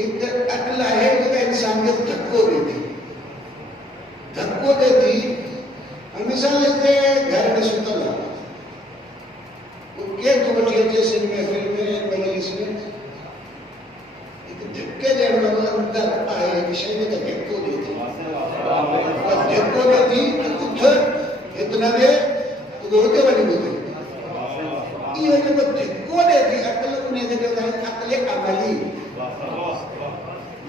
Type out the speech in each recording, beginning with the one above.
एक अकल है इंसान के धक्को देती मिसाल लेते घर में सुतल के तो बटिया जैसे महफिल में मजलिस में एक धक्के देने वाला अंदर आए विषय में धक्को देती उठ इतना दे तो होते बनी होते ये जो धक्को देती अकल उन्हें दे देता है अकल अमली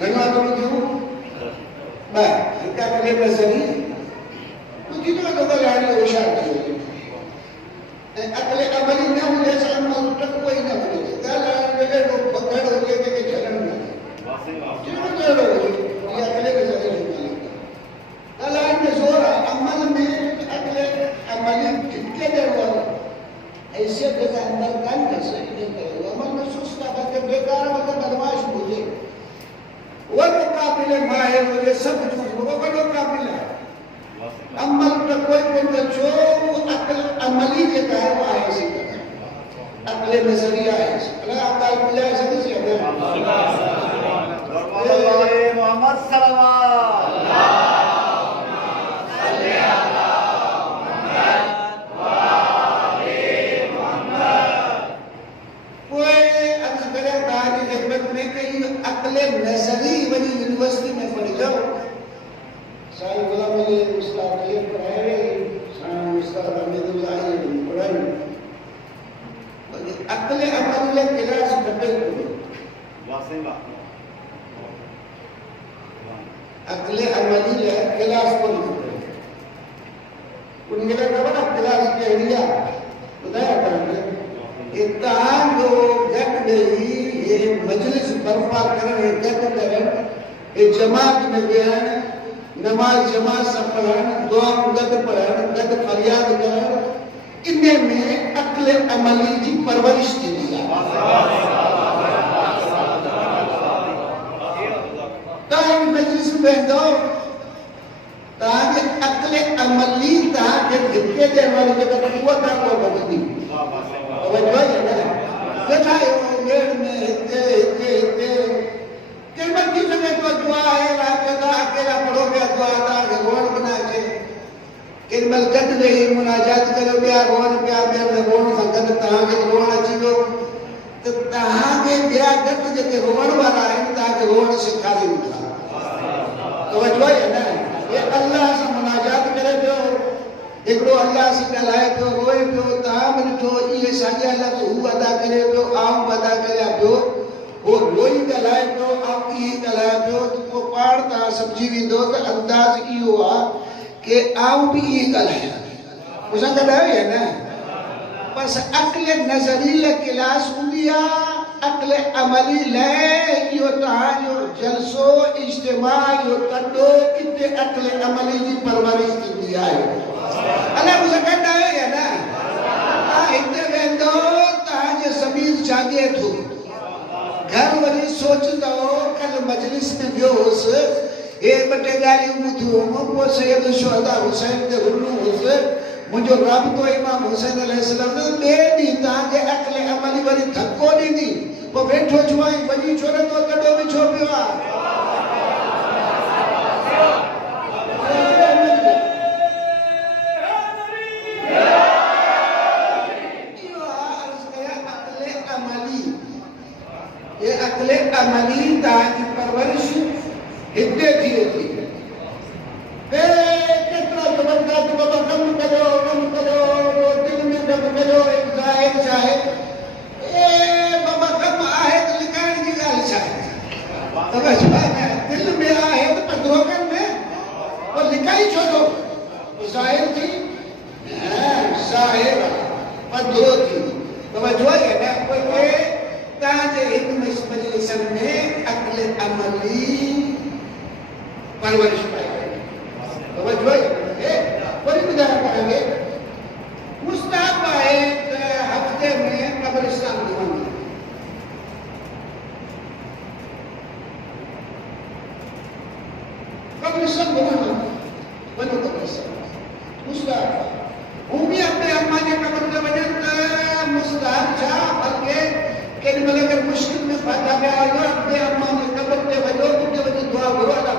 घणा तो क्यों बा इनका अकल नजरी तो कितना तो गाड़ी होशियार थी अकले अमली न हो जैसा अमल तक कोई न हो गाला लगे लोग पकड़ हो के झगड़ में क्यों झगड़ हो ये अकले के जरिए होता गाला में जोर अमल में अकले अमली कितने देर वाला ऐसे के अंदर काम कर सकते हैं अमल में सुस्ता करके बेकार मतलब बदमाश मुझे वो मुकाबले माहिर मुझे सब कुछ वो बड़ो काबिल है अमल तो कोई को जो अकल अमली के कहे वो है सी अकल नजरिया है अल्लाह ताला पूजा है सब से मोहम्मद सल्लल्लाहु अलैहि वसल्लम कोई अर्ज करे ताकि खिदमत में कहीं अकल नजरी वाली यूनिवर्सिटी में पढ़ जाओ साल गुलाम अली उस्ताद ये पढ़ाए उस्ताद अहमदुल्लाह पढ़ाए अकल अमल क्लास बदल वासेवा अकल अमली क्लास पर उनके ना क्लास के एरिया बताया करेंगे इतना जो गट गई ये मजलिस बर्पा करने गट करें ये जमात में गए नमाज जमात सब पढ़न दुआ गद पढ़न गद फरियाद करन इन्ने में अक्ल अमली जी परवरिश थी ताकि मजलिस में दो ताकि अक्ल अमली ताकि धिक्के दे वाली जगह वो था वो बदली वो जो है ना जैसा गेट में इतने केवल की समय तो दुआ है रात का अकेला पढ़ोगे दुआ था भगवान बना के केवल गद नहीं मुनाजात करोगे भगवान प्यार में भगवान संगत तहां के भगवान अच्छी लो तो तहां के गया गद जके भगवान वाला है ताकि भगवान से खाली उठा तो वजह है ना ये अल्लाह से मुनाजात करे जो एकड़ो अल्लाह से कलाए तो रोए तो तहां में तो ये साजिया लफ्ज हु अदा करे तो आऊं अदा करे जो वो रोई गलाए तो आपकी ही गलाए तो पाड़ता सब्जी भी दो तो अंदाज ई हुआ कि आऊं भी ये गलाया मुझे गलाया है ना बस अकल नजरी क्लास उलिया अकल अमली ले यो तहां जलसो इज्तिमा यो तडो किते अकल अमली की परवरिश की दिया है अल्लाह मुझे कहता है ना इतने वेंदो तहां जे समीर जागे थो घर वरी सोचंदो कल मजलिस में वियोस ए बटे गाली ॿुधियो पो सैयद शुहदा हुसैन ते हुलू हुस मुंहिंजो राबितो इमाम हुसैन अलैहिस्सलाम ॿिए ॾींहुं तव्हांखे अकल अमली वरी धक्को ॾींदी पोइ वेठो छो आई वञी छो नथो कॾो बि छो पियो आहे ये अकल अमली ताकि परवरिश हिते थी थी कितना जबरदस्त बाबा कम करो दिल में दम करो एक जाहिर चाहे ए बाबा कम आहे तो लिखाइण जी ॻाल्हि छा आहे समझ दिल में आहे तो पधरोकन में वो लिखाई छो तो जाहिर थी जाहिर पधरो थी समझो है ना कोई ताजे एक मजलिस में अकल अमली परवरिश पाएगी तो वजह है बड़ी उदाहरण करेंगे मुस्ताहब है हफ्ते में कब्रिस्तान घूमना कब्रिस्तान घूमना बनो कब्रिस्तान मुस्ताहब वो भी अपने अम्मा के कब्र में वजन मुस्ताहब था बल्कि कि अगर मुश्किल में फंसा गया अपने अम्मा के कब्र पे वजो दुआ करो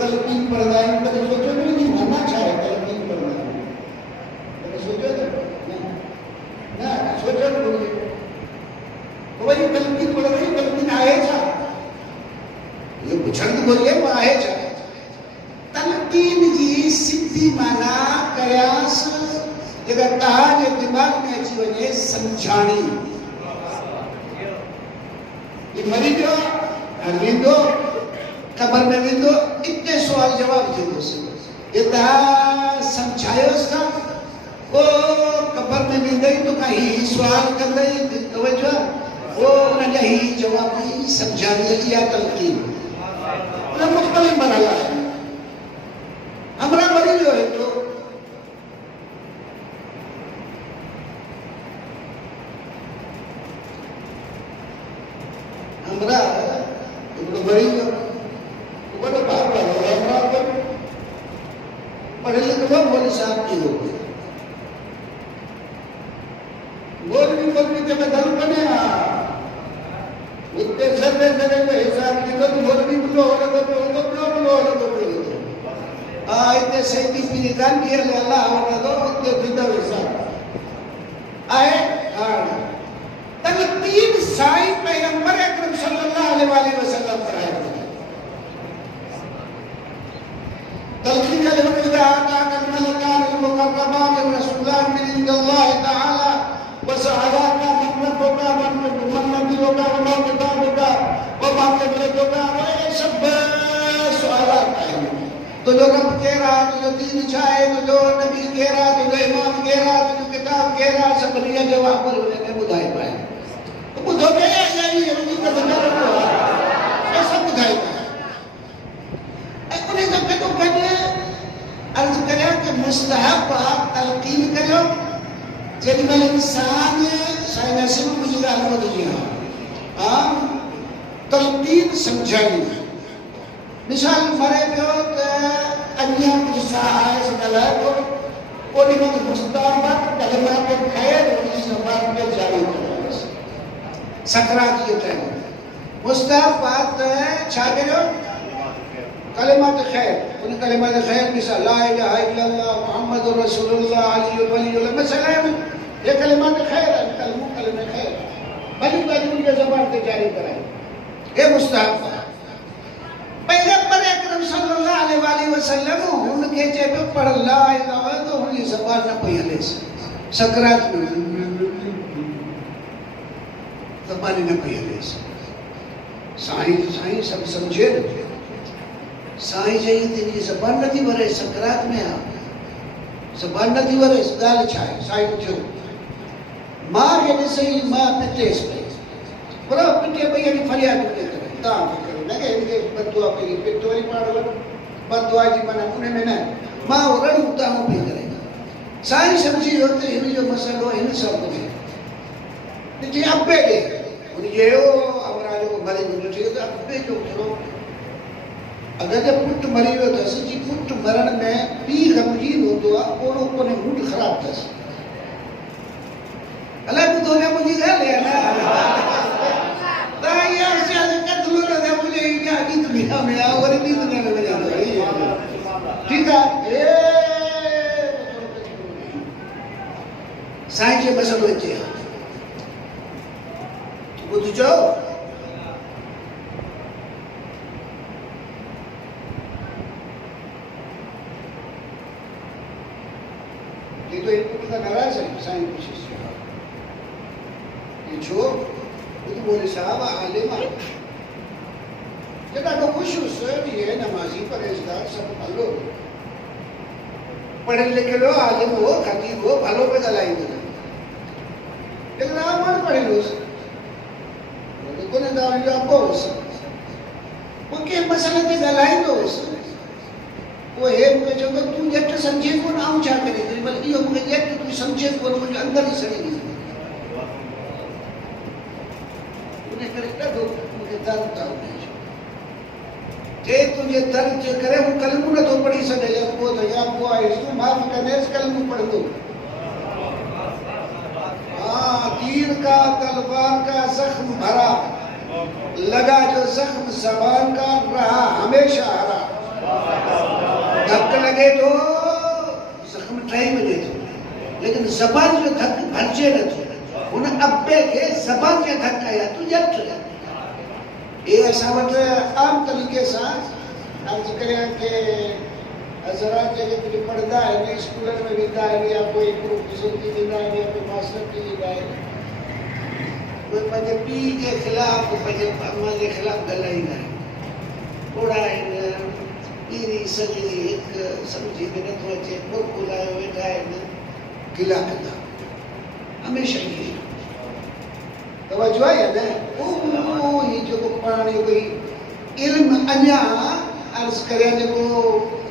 तलकीन पढ़ना है कभी सोचो नहीं होना चाहिए तलकीन पढ़ना कभी सोचो ना सोचो बोलिए तो वही तलकीन पढ़ रही तलकीन आए छा ये बुझंद बोलिए वो आए छा तलकीन जी सिद्धि माना कयास जगह तहाजे दिमाग में अची वने समझाणी ये मरीज वेंदो कबर में वेंदो इतने सवाल जवाब थींदो ये तव्हां समझायोसि था वो कबर में वेंदई तो का ही सवाल कंदई तवज्जो वो उनजा ही जवाब ही समझाणी या तलकीन उन मुख्तलिफ मरहला है हमरा मरीज है तो हमरा itu meriah, kepada para orang-orang pada lepas boleh saat itu. Boleh kita dalam mana? Utte sarve में हिसाब निकल बोल भी बोलो और तो इतने सही पिलिकान किया ले अल्लाह और तो इतने जिंदा हिसाब आए तलकीन साई पैगंबर अकरम सल्लल्लाहु अलैहि वसल्लम कराए तलकीन का जब इधर आता कलमलकान मुकर्रमान रसूलुल्लाह मिन इंदल्लाह तआला व सहाबाना मन्नतों का मन्नतियों का किताबों का वो बातें मिलतों का ये सब सवालात आएंगे तो जो रब कह रहा तो जो दीन चाहे तो जो नबी कह रहा तो जो इमाम कह रहा तो जो किताब कह रहा सब लिया जवाब पर उन्हें बुधाई पाए बुधो के यही उन्हीं का बंदा रखो ये सब बुधाई पाए उन्हें जब तो कहने अर्ज करे कि मुस्तहब तलकीन करो जब मैं इंसान शायद नसीब मुझे अलमद दिया हाँ तलकीन समझाई मिसाल मरे पियो तो अन्य किस्सा है सदला को कोई नहीं मुस्तहब कलमात खैर उन्हीं समाज में जारी करो सकरात ये टाइम मुस्तहब बात है छागेरो कलिमात खैर उन कलिमात खैर मिसाल ला इलाहा इल्लल्लाह मुहम्मदुर रसूलुल्लाह अली वली मसला ये कलिमात खैर है कलमे खैर बड़ी बड़ी उनके ज़बान पे जारी कराए ये मुस्तहब है पैगंबर अकरम सल्लल्लाहु अलैहि वसल्लम उनके जेब पढ़ ला इलाहा तो उनकी ज़बान न पहले सकरात में ज़बान न पहले साईं सब समझे साईं जी तेरी ज़बान नथी भरे सकरात में आ ज़बान नथी भरे गाल छाए साईं थियो मां के सही मां पिटेस पे पर पिटे पे ये फरियाद के करे ता लगे इनके बदुआ पे पिटोरी पाड़ो बदुआ जी मना उन्हें में ना मां रड़ उता हो पे करे साईं समझी होते इन जो मसलो इन सब में जी अब्बे दे उनके ओ हमरा जो मरे गुजर थियो तो अब्बे जो करो अगर जब पुट मरी हो तो जी पुट मरण में पी गमगीन होतो ओनो कोने मूड खराब थस अल्लाह तो ने मुझे गाल है ना ताया से कत्ल रो दे मुझे क्या की दुनिया में और भी दुनिया में जा रही है ठीक है ए साईं के मसलो है वो तो जाओ ये तो इनको कितना नाराज है साईं कोशिश ये छो वो बोले साहब आलिमा जब तो खुश ये नमाजी परहेजगार सब भलो पढ़े लिखे लो आलिम हो खतीब हो भलो पे गलाएंगे लेकिन आप मत पढ़े लो कोने दावी आपको वो के मसले पे गलाएं दो वो है मुझे जो तू जट समझे को ना ऊंचा करे तेरी बल्कि यो मुझे जट तू समझे को मुझे अंदर ही सड़ेगी उन्हें करेक्टर दो मुझे दर्द था जे तुझे दर्द करे वो कलमू ना तो पढ़ी सके या वो आए इसको माफ करने से कलमू पढ़ दो हाँ तीर का तलवार का जख्म भरा लगा जो जख्म ज़बान का रहा हमेशा हरा लगे तो जख्म ठही वञे थो लेकिन ज़बान जो धक भरिजे नथो हुन अब्बे खे ज़बान जे धक आया तूं ॼट ये असां वटि आम तरीक़े सां अर्ज़ु करियां कि हज़रात जेके कुझु पढ़ंदा आहिनि स्कूलनि में वेंदा आहिनि या कोई ग्रुप बुज़ुर्गी ॾींदा आहिनि या कोई मास्टर थी वेंदा आहिनि उहे पंहिंजे पीउ जे ख़िलाफ़ पंहिंजे अम्मा जे ख़िलाफ़ ॻाल्हाईंदा आहिनि थोरा आहिनि ॾींहुं सॼी हिकु सम्झी में नथो अचे मुर्ख लाइ वेठा आहिनि गिला कंदा हमेशह ईअं तवजो आहे या न ही जेको पाण कोई इल्मु अञा अर्ज़ु करियां जेको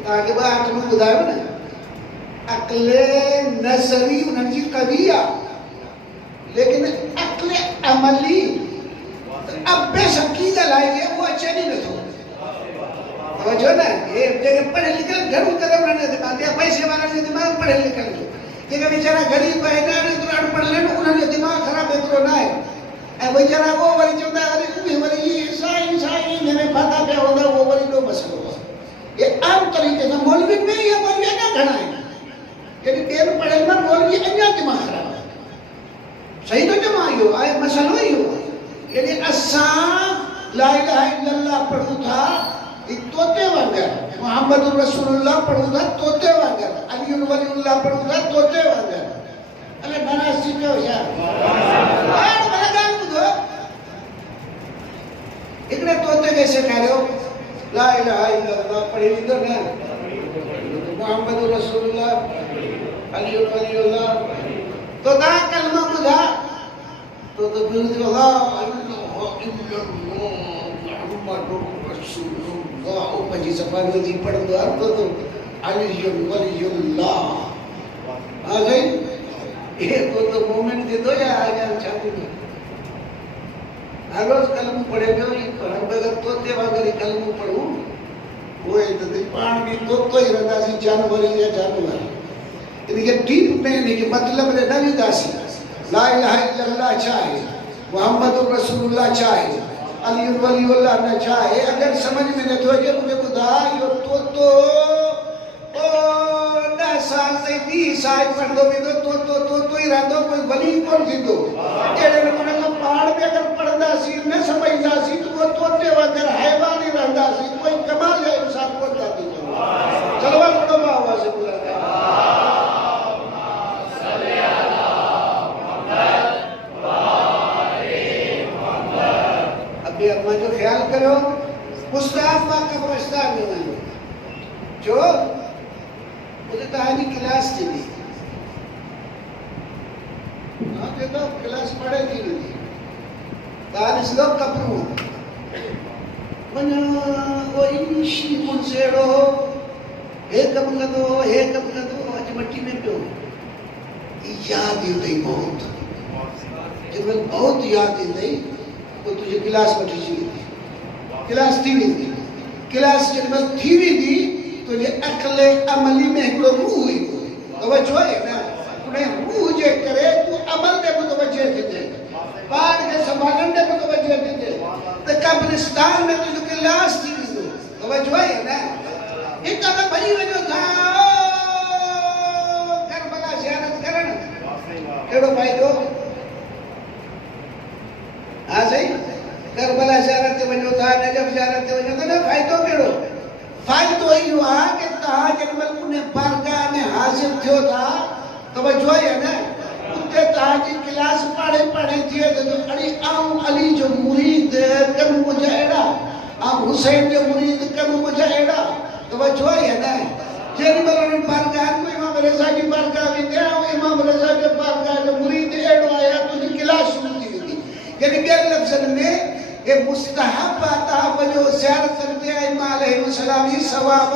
तव्हांखे ॿ आइटमूं ॿुधायो न अक़्ल नज़री उन्हनि जी कवी आहे लेकिन अक़्ल अमली अब्बे सां की ॻाल्हाइजे उहो अचे ई नथो तवजो न हे जेके पढ़ियल लिखियल घणो करे उन्हनि जो दिमाग़ या पैसे वारनि जो दिमाग़ पढ़ियल लिखियल जो जेके वीचारा ग़रीब आहिनि एतिरो अनपढ़ आहिनि उन्हनि जो दिमाग़ ख़राबु एतिरो न आहे ऐं वीचारा उहो वरी चवंदा अरे वरी साईं हिन में फाथा पिया हूंदा उहो वरी ॿियो मसइलो आहे ये आम तरीक़े सां मौलवी में इहे मौलवी अञा घणा आहिनि जॾहिं ॿियनि पढ़ियल मां मौलवी अञा दिमाग़ ख़राबु आहे सही थो चवां इहो आहे मसइलो इहो यानी असां ला इलाहा इल्लल्लाह पढ़ूं था तोते वांगुरु मोहम्मद रसूलुल्लाह पढ़ूं था तोते वांगुरु अली वलीउल्लाह पढ़ूं था तोते वांगुरु अरे नाराज़ थी पियो छा भला ॻाल्हि ॿुधो हिकिड़े तोते खे सेखारियो ला इलाहा इल्लल्लाह पढ़ी ईंदो न मोहम्मद रसूलुल्लाह अली वलीउल्लाह तो तव्हां कलमा ॿुधा तो ला इलाहा इल्लल्लाह मुहम्मद रसूलुल्लाह ओ पंहिंजी ज़बान में जी पढ़ंदो आहे तो अली वलीउल्लाह हा साईं ये तो मोमेंट दे दो या यार छाती में हर रोज कलम पढ़े पियो ही पर अगर तोते वगैरह कलम पढ़ूं वो तो पाण भी तो ही रहंदासी जानवर या जानवर इनके डीप में इनके मतलब रे न वेंदासी ला इलाहा इल्लल्लाह चाहे मोहम्मद रसूलुल्लाह चाहे अली वलीउल्लाह न चाहे अगर समझ में न तो जे मुझे ॿुधा यो तो ओ न साल से 20 साल पढ़ंदो वेंदो तो ही रहंदो कोई वली कोन थींदो अहिड़े नमूने खां पाण बि अगरि पढ़ंदासीं न सम्झंदासीं त उहो तोते वांगुरु हैवान ई रहंदासीं कोई कमाल जा इंसान कोन था थी चलो वठो मां आवाज़ ॿुधाए अभी अम्मा जो ख्याल करो मुस्तफा कब्रिस्तान में वञो जो मुझे तव्हांजी क्लास थी हुई तव्हांखे तो क्लास पढ़े थी वेंदी तव्हां ॾिसंदो कपिड़ो वञो उहो ईशी मुंहिंजो अहिड़ो हे कमु कंदो हे कमु कंदो अॼु मटी में पियो यादि ईंदई बहुत जंहिंमहिल बहुत यादि ईंदई तो तुझे क्लास वठी वेंदी क्लास थी वेंदी क्लास जंहिंमहिल थी वेंदी तुझे अक़ल अमली में हिकिड़ो रूह ईंदो तवजो आहे न उन रूह जे करे तूं अमल ते मुतवजह थींदे पाण खे संभालण ते मुतवजह थींदे त कब्रिस्तान में तुंहिंजो क्लास थी वेंदो तवजो आहे न हिकु त भॼी वञो था करबला ज़ियारत करण कहिड़ो फ़ाइदो हा साईं करबला ज़ियारत ते वञो था नजफ़ ज़ियारत ते वञो था न फ़ाइदो कहिड़ो फ़ाइदो इहो आहे कि तव्हां जेॾीमहिल उन बारगाह में हाज़िर थियो था तवजो आहे न उते तव्हांजी क्लास पढ़े थिए त अड़ी आऊं अली जो मुरीद कम मुंहिंजा अहिड़ा ऐं हुसैन जो मुरीद कम मुंहिंजा अहिड़ा तवजो आहे न जेॾीमहिल उन्हनि बारगाह में इमाम रज़ा जी बारगाह वेंदे ऐं इमाम रज़ा जे बारगाह जो मुरीद अहिड़ो आहे तुंहिंजी क्लास शुरू थी वेंदी यानी ॿियनि लफ़्ज़नि में ये मुस्तहब आता वजो ज़ियारत ते इमाम अलैहिस्सलाम जी सवाब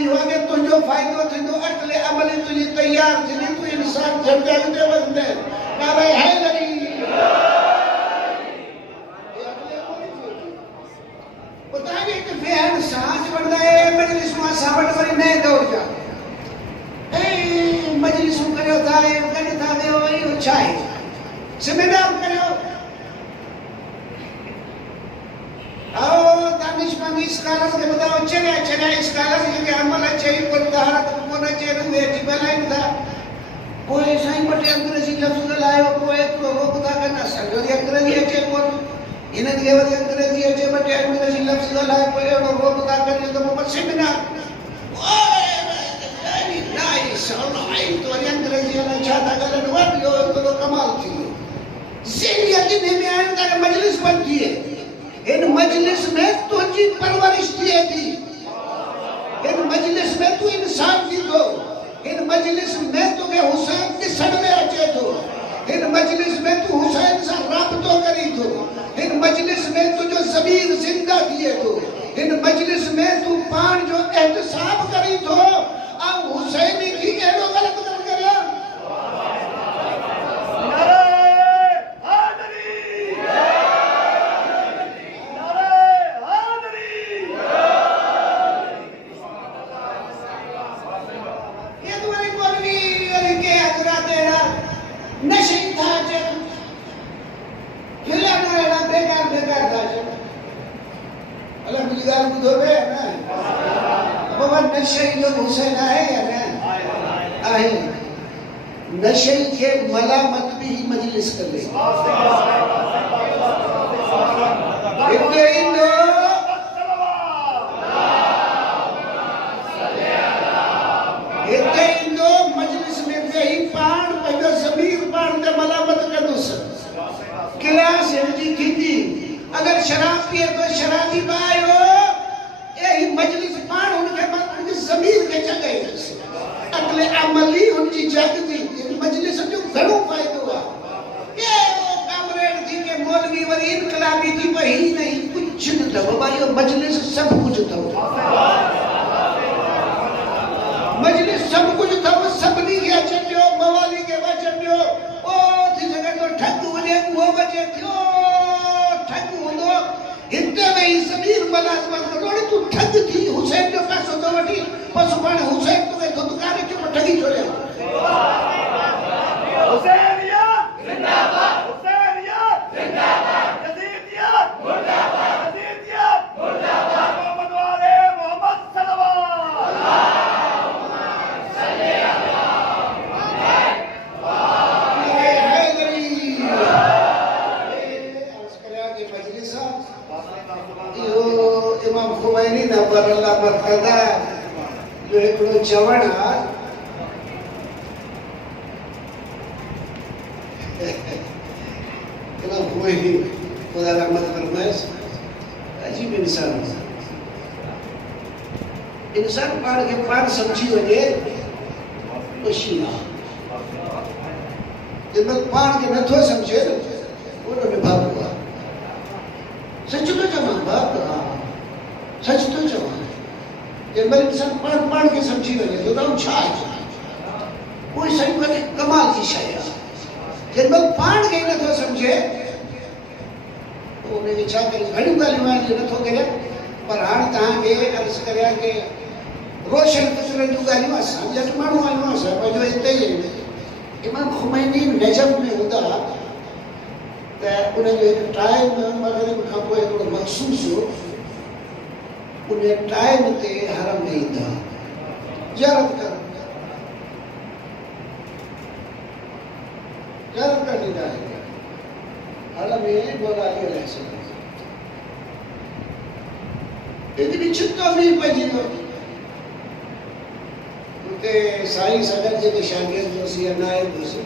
इहो आहे कि तुंहिंजो फ़ाइदो थींदो अक़ल अमली तुंहिंजी तयारु थींदी तूं इंसान जंगल ते वञे नाले हैदरी तव्हांखे हिकु वेहण सां वठंदा मजलिस मां असां वटि वरी नए दौर जा मजलिसूं करियो था गॾु था वियो इहो छा आहे सेमिनार करियो आओ दानिशमंद स्कॉलर के बताओ चले स्कॉलर के अमल शई पर कहावत कोन चेन वेठी बलाइन था कोई साईं बटे अंग्रेजी लफ्ज़ ॻाल्हायो पोइ एतिरो रोक था कनि असांजो वरी अंग्रेजी अचे कोन हिननि खे वरी अंग्रेजी अचे बटे अंग्रेजी लफ्ज़ ॻाल्हाए पोइ अहिड़ो रोक था कनि त पोइ मथे में न तो वरी अंग्रेजी अलाए छा था ॻाल्हाइनि वरी इहो हिकिड़ो कमाल थी वियो ज़ेनियत में आहिनि त मजलिस बंदि थिए इन मजलिस में तुंहिंजी परवरिश थिए थी इन मजलिस में तू इंसान थी थो इन मजलिस में तोखे हुसैन ॾिसण में अचे थो इन मजलिस में तू हुसैन सां राबितो करी थो इन मजलिस में तुंहिंजो ज़मीर ज़िंदा थिए थो इन मजलिस में तू पाण जो एहतिसाब करी थो ऐं हुसैनी थी अहिड़ो ग़लति कमु करिया नशे के मलामत भी मजलिस कर ले मजलिस में वेही पाण पंहिंजो ज़मीर पाण ते मलामत कंदुसि गिलास हिनजी थींदी अगर शराब पिए तो शराबी पायो यही मजलिस पाण उनके ज़मीर के जगाईंदुसि अगले अमली उनकी जागती मजलिस जो घणो फ़ाइदो आहे ये वो कामरेड थी के मौलवी वरी इनकलाबी थी पर ही नहीं कुछ न अथव भाई मजलिस सब कुछ अथव मजलिस सब कुछ अथव सभिनी खे अचनि ॾियो मवाली खे अचनि ॾियो ओ थी सघे थो ठग वञे उहो बचे थियो ठग हूंदो हिते वेही ज़मीर मुलाज़मत करो तूं ठग थी हुसैन जो पैसो थो वठी बस सुभाणे हुसैन तोखे धुतकारे चुप ठगी छोड़िया हुसैनियत जिंदाबाद हुसैनियत जिंदाबाद यजीदियत मुर्दाबाद यजीदियत मुर्दाबाद मोहम्मद वाले मोहम्मद सल्लल्लाहु अलैहि वसल्लम इमाम खुमैनी नवर अल्लाह बरकदा जो हिकिड़ो चवण आहे इमाम खुमैनी ख़ुदा रहमत फरमाएस अजीब इंसान पाण खे पाण सम्झी वञे ख़ुशी आहे जंहिंमहिल पाण खे नथो सम्झे न उन में भाॻु आहे सच थो चवां भाॻु आहे सच थो चवां जंहिंमहिल इंसान पाण खे सम्झी वञे थो त छा आहे कोई साईं वॾी कमाल जी शइ आहे जंहिंमहिल पाण खे नथो सम्झे उनखे छा करे घणियूं ॻाल्हियूं आहिनि जो नथो करे पर हाणे तव्हांखे अर्ज़ु करियां की रोशन गुज़रनि जूं ॻाल्हियूं असां जट माण्हू आहियूं असां पंहिंजो हिते ई इमाम खुमैनी नजम में हूंदा त उनजो हिकु टाइम मग़रिब खां पोइ हिकिड़ो मखसूस हो उन टाइम ते हरम में ईंदा ज़ियारत करणु ईंदा आहिनि हरम में मौला अली अलैहिस्सलाम हिकु ॾींहुं छितो मींहुं पइजी वियो उते साईं सदर जेके शागिर्द हुअसि या नाइब हुअसि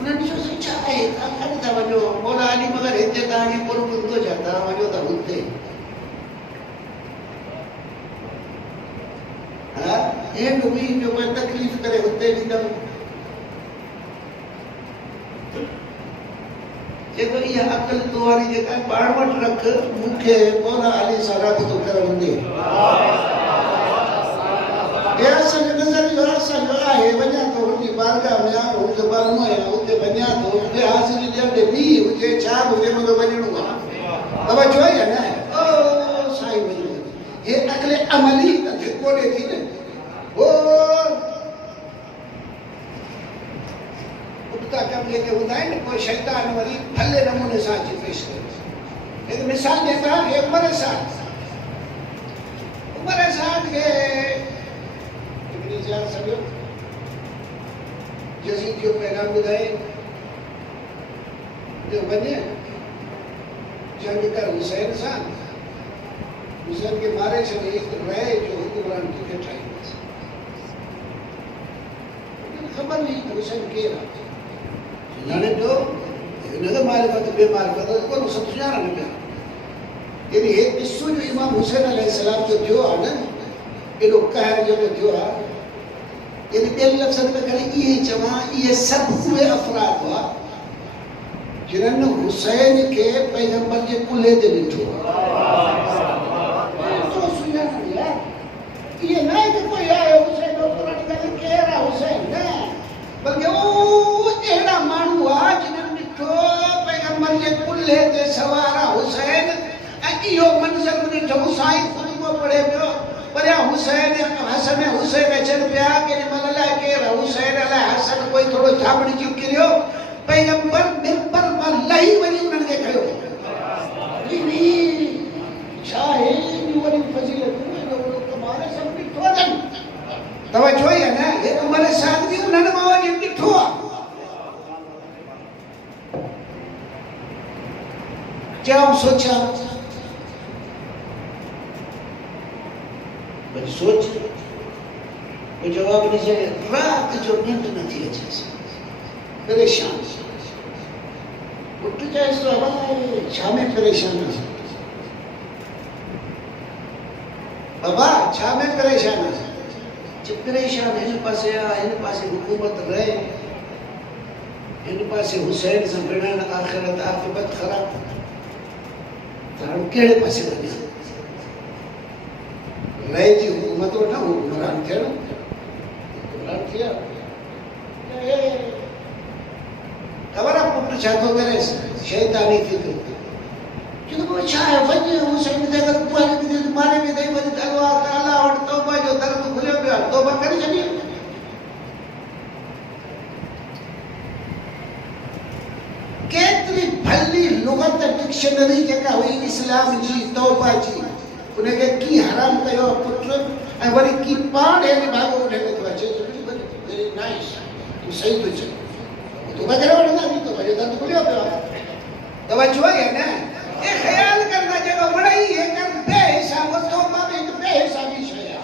उन्हनि चयोसीं छा आहे तव्हां काॾे था वञो मौला अली मगर हिते तव्हांखे पूरो हूंदो छा तव्हां वञो था हुते हा एंड मींहुं जो कोई तकलीफ़ करे हुते ॾींदव जेको इहा अकल तो वारी जेका पाण वटि रख मूंखे मौला अली सां राबितो करणु ॾे हे असांजो नज़रियो असांजो आहे वञा थो हुनजी बारगाह में हुनजो बारनो आहे हुते वञा थो हुते हाज़िरी ॾियणु ॿी हुजे छा बि हुजे मुंहिंजो वञिणो आहे तवजो आहे या न ओ साईं वञो हे अकल अमली तव्हांखे कोन्हे थी न ओ उठता कम जेके हूंदा आहिनि कोई शैतान वरी भले नमूने सां अची पेश करे हिकु मिसाल ॾियां थी उमर सां खे साबियो यजीद जो पैगाम ॿुधाए जो वञे जंग कर हुसैन सां हुसैन खे मारे छॾे हिकु रहे जो हुकुमरान खे ठाहींदासीं ख़बर हुई त हुसैन केरु आहे सुञाणे पियो हिनखे मारिफत बेमारिफत कोन सभु सुञाणनि पिया यानी हे क़िस्सो जो इमाम हुसैन अलैहिस्सलाम जो थियो आहे न एॾो कहर जेको थियो आहे यानी ॿियनि लफ़्ज़नि में करे इहे चवां इहे सभु उहे अफ़राद हुआ जिन्हनि हुसैन खे पैगंबर जे कुल्हे ते ॾिठो इहे न आहे कि कोई आयो हुसैन पुराणी ॻाल्हि केरु आहे हुसैन न बल्कि उहे अहिड़ा माण्हू हुआ जिन्हनि ॾिठो पैगंबर जे कुल्हे ते सवार आहे हुसैन ऐं इहो मंज़र ॾिठो साईं ख़ुतबो पढ़े पियो परियां हुसैन हसन हुसैन अचनि पिया केॾीमहिल अलाए केरु हुसैन अलाए हसन कोई थोरो झाबड़िजी किरियो पैगंबर मिंबर मां लही वञी उन्हनि खे खयो छा आहे वॾी फज़ीलत कमाल सभु ॾिठो अथनि तवजो ई आहे न हे उमर साद बि उन्हनि मां वञी ॾिठो आहे चऊं सोचा वरी सोच वो जवाब ॾिजे राति जो निंड नथी अचेसि परेशान पुट चएसि थो छा में परेशान आहे बाबा छा में परेशान आहे परेशान हिन पासे आहे हिन पासे हुकूमत रहे हिन पासे हुसैन सां विढ़ण आख़िरत आक़िबत ख़राब त हाणे कहिड़े पासे वञे रहे जी हुकूमत वठां हुकुमरान थियणु हुकुमरान थिया ख़बर आहे पुट छा थो करेसि शैतानी थी थो चवंदो पोइ छा आहे वञे हुसैन ते अगरि कुआरी बि मारे बि ॾेई वञे त अलाह ताला वटि तौबा जो दरु खुलियो पियो आहे तौबा करे छॾी केतिरी भली लुग़त डिक्शनरी जेका हुई इस्लाम जी तौबा जी उनखे कीअं हराम कयो पुट ऐं वरी की पाण हेॾे भाॻो उठे थो अचे वेरी नाइस तूं सही थो चए तौबा करे वठंदासीं तौबा जो दरु खुलियो पियो आहे तवजो आहे न ये ख्याल करना जगह बड़ाई है कर बेहिसाब तौबा में एक बेहिसाबी शय है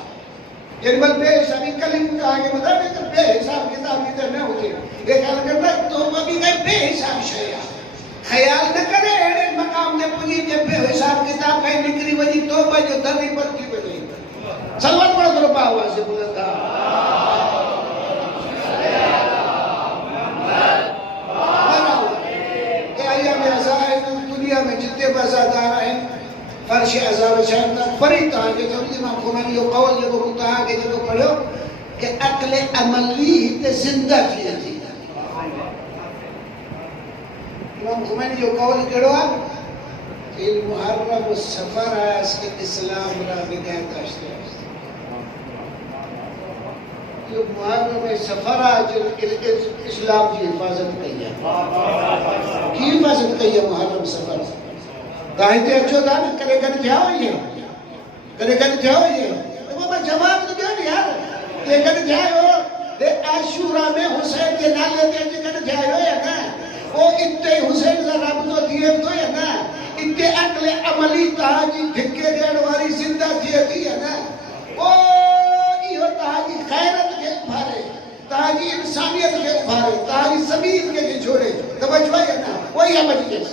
जेमल बेहिसाबी कलीम का आगे मतलब एक बेहिसाब किताब की तरह न होती ये ख्याल करना तौबा भी एक बेहिसाब शय है ख्याल न करे एड़े मकाम ने पुजी जे बेहिसाब किताब कहीं निकली वजी तौबा जो दरी पर की बनी सलमान पढ़ दो पावा से बुलंदा दुनिया में जितने बज़ादार हैं फर्श अज़ाब शायद फरी तहां के जो इमाम खुमैनी जो कौल जो तहां के जो पढ़ियो कि अक्ल अमली ते जिंदा थी थी इमाम खुमैनी जो कौल केड़ो है कि मुहर्रम सफर है इसके इस्लाम रा विदायत आस्ते जो मुहर्रम सफर है जो इस्लाम की हिफाजत कई है की हिफाजत कई है मुहर्रम सफर दाहिते अचो था न करे करे जाओ ये करे करे जाओ ये तो बाबा जवाब तो दो यार ये करे जाओ दे आशूरा में हुसैन के नाले ते करे जाओ या ना वो इत्ते हुसैन सा राबतो थिए तो या ना इत्ते अकले अमली ताजी ठिके देण वाली जिंदा थी है ना ओ इहो ताजी खैरत के उभारे ताजी इंसानियत के उभारे ताजी ज़मीन के छोड़े तवज्जो है ना वही समझ के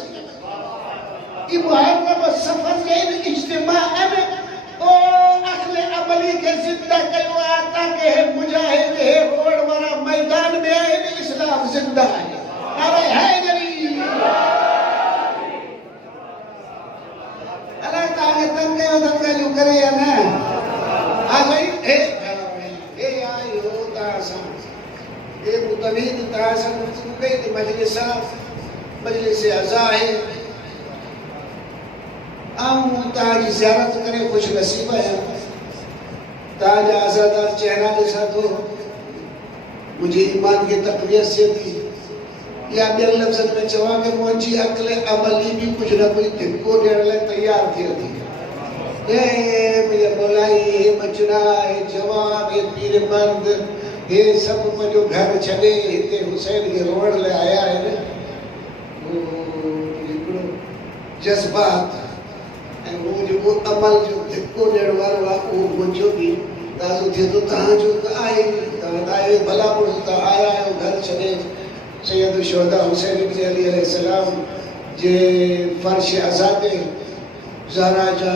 कि मुहर्रम सफर के इज्तिमा है ओ अखले अमली के जिंदा कयो आता के मुजाहिद है रोड वाला मैदान में है इस्लाम जिंदा है अरे है जरी अरे ताके तंगे जो करे या ना आ जाई ए आयो तासा ए मुतमीद तासा मुझे मजलिस अज़ा है ताजी ज़ियारत करे खुश नसीब है ताजा आज़ादार चेहरा ॾिसां थो मुझे ईमान की तक़वियत से थी या ॿियनि लफ़्ज़नि में चवां कि मुंहिंजी अक़ल अमली भी कुछ न कुछ धिको ॾियण लाइ तैयार थिए थी मुझे बोलाई हे बचना हे जवान हे पीर मर्द हे सब पंहिंजो घर छॾे हिते हुसैन खे रोअण लाइ आया आहिनि। हिकिड़ो जज़्बात ऐं उहो जेको अमल जो धिको ॾियण वारो आहे उहो मुंहिंजो बि ताज़ो थिए थो। तव्हांजो त आहे, तव्हां त आयो भला पुरुष, तव्हां आया आहियो घर छॾे सैयद शुहदा हुसैन इब्न अली अलैहिस्सलाम जे फर्श अज़ा ते। ज़हरा जा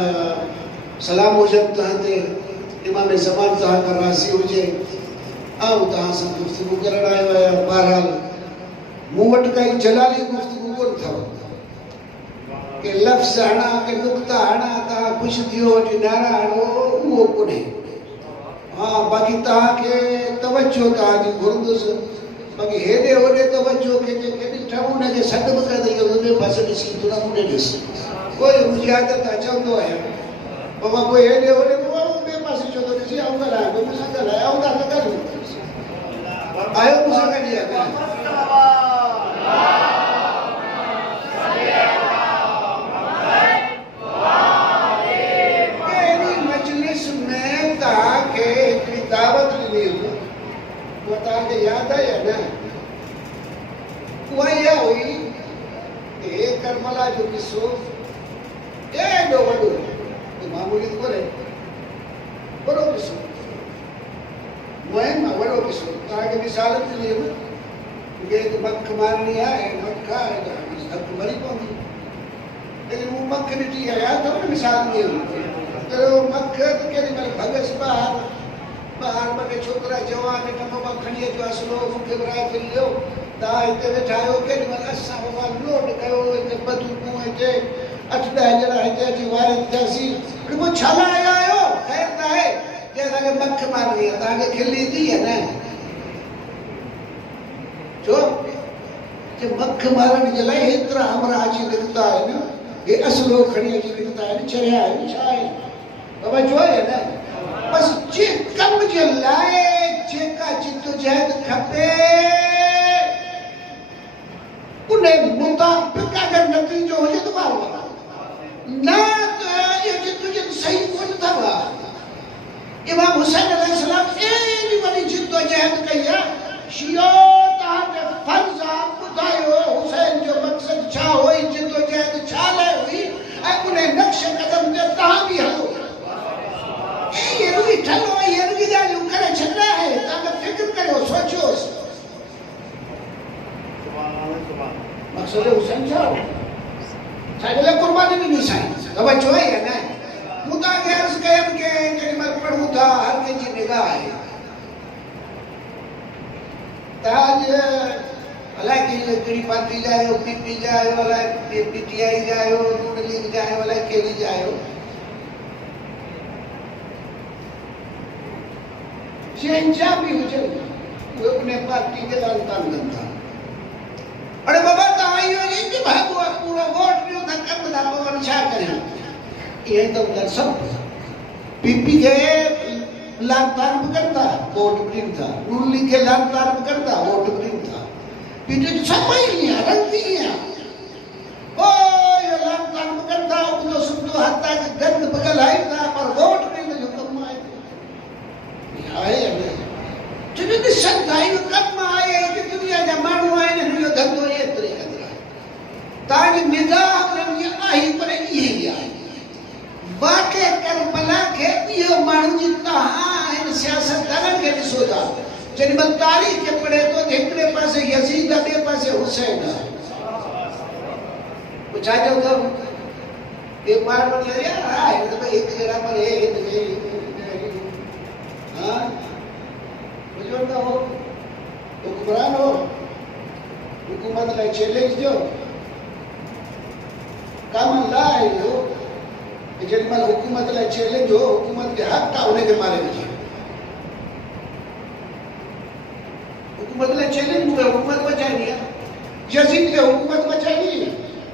सलाम हुजनि तव्हां ते, इमाम ज़मान तव्हां खां राज़ी हुजे। ऐं तव्हां सां गुफ़्तगू करणु आयो आहियां। बहरहाल मूं वटि काई जलाली गुफ़्तगू कोन अथव के लफ़्ज़ हणा के नुक़्ता हणा तव्हां ख़ुशि थियो वठी नारा हणो, उहो कोन्हे। हाँ, बाक़ी तव्हांखे तवजो तव्हांजी घुरंदुसि, बाक़ी हेॾे होॾे तवजो खे जेके ॾिठमि उनखे सॾु बि करे हुन पासे ॾिसी तूं नमूने ॾिस। कोई मुंहिंजी आदत आहे, चवंदो आहियां बाबा कोई हेॾे होॾे ॿिए पासे छो थो ॾिसी, आऊं ॻाल्हायां कोई मूंसां ॻाल्हाए, आऊं ॻाल्हि न करूं आयो मूंसां गॾु मजलिस में तव्हांखे हिकिड़ी दावत ॾिनी हुई, उहा तव्हांखे यादि आहे या न? उहा इहा हुई कि हे करबला जो किस्सो एॾो वॾो मामूली कोन्हे, वॾो किस्सो मुहिम आहे, वॾो किस्सो। तव्हांखे मिसाल ॾिनी हुई कि मख मारणी आहे, मख आहे धक मरी पवंदी, लेकिन हू मख ॾिठी आहे, यादि अथव न मिसाल ॾिनी हुई त मख त केॾी महिल भॻसि ॿाहिरि ॿ टे छोकिरा जवान टप खणी अचो असलो मूंखे विराए फिरियो, तव्हां हिते वेठा आहियो, केॾी महिल असां बाबा लोड कयो, हिते बंदूकूं हिते 8-10 ॼणा हिते अची वारनि थियासीं, पोइ छा लाइ आया आहियो? ख़ैर त आहे कि असांखे मख मारणी आहे, तव्हांखे खिल ईंदी आहे न? छो कि मख मारण जे लाइ हेतिरा हमरा अची निकिता आहिनि, हे असलो खणी अची निकिता आहिनि, चरिया आहिनि, छा आहे बाबा जो आहे न? बसि जे कम जे लाइ जेका जिदोजहद खपे उन मुताबिक़ अगरि नतीजो हुजे त वाह वाह, न त इहो जिदोजहद सही कोन अथव। इमाम हुसैन अलैहिस्सलाम एॾी वॾी जिदोजहद कई आहे, शियो तव्हांखे फर्ज़ आहे ॿुधायो हुसैन जो मक़सदु छा हुई, जिदोजहद छा लाइ हुई, ऐं उन नक्श कदम ते तव्हां बि हलो। ये रुगी ठलो, ये रुगी ॻाल्हियूं करे छॾिया आहे, तव्हां फिक्र करियो, सोचियोसि मक़सदु हुसैन छा हो, छाजे लाइ क़ुर्बानी ॾिनी साईं, तवजो आहे या न? मूं तव्हांखे अर्ज़ु कयमि कि जेॾी महिल पढ़ूं था हर कंहिंजी निगाह आहे, तव्हां अलाए कहिड़ी पार्टी जा आहियो, पीपी जा आहियो, अलाए PTI जा आहियो, नून लीग जा आहियो, अलाए कहिड़ी जा आहियो, जंहिंजा बि हुजनि उहे उन पार्टी खे लाल तान कनि था। अड़े बाबा तव्हां इहो इंज भाॻो आहे, पूरो वोट ॾियो था, कनि था, पोइ छा करियां? इहे त ॻाल्हि सभु पीपी खे लाल तान बि कनि था, वोट बि ॾियनि था, नून लीग खे लाल तान बि कनि था, वोट बि ॾियनि था, PTI सभु ईअं आहे, रंग ईअं आहे। ओ इहो लाल तान बि कनि था, उबलो सुबलो हथ गंद बि ॻाल्हाइनि था, पर वोट ॾियण जो कमु आहे जॾहिं ॾिसनि था इहो कमु आहे कि दुनिया जा माण्हू आहिनि, इहो धंधो एतिरे क़दुरु आहे, तव्हांजी निगाह उन्हनि जी आहे पर इहे ई आहे। वाक़ई करबला खे इहो माण्हू जी तव्हां आहिनि सियासतदाननि खे ॾिसो था, जेॾी महिल तारीख़ खे पढ़े थो त हिकिड़े पासे यज़ीद आहे, ॿिए पासे हुसैन आहे, पोइ छा चओ था? हे माण्हू आहे त भई हिकु जहिड़ा पर हे बुजुर्ग हो, हुक्मरान हो, हुकूमत लाइ चैलेंज ॾियो, कम लाइ इहो जेॾी महिल हुकूमत लाइ चैलेंज हो, हुकूमत खे हक़ आहे उनखे मारे विझे, हुकूमत लाइ चैलेंज हुआ, हुकूमत बचाइणी आहे, यज़ीद खे हुकूमत बचाइणी आहे,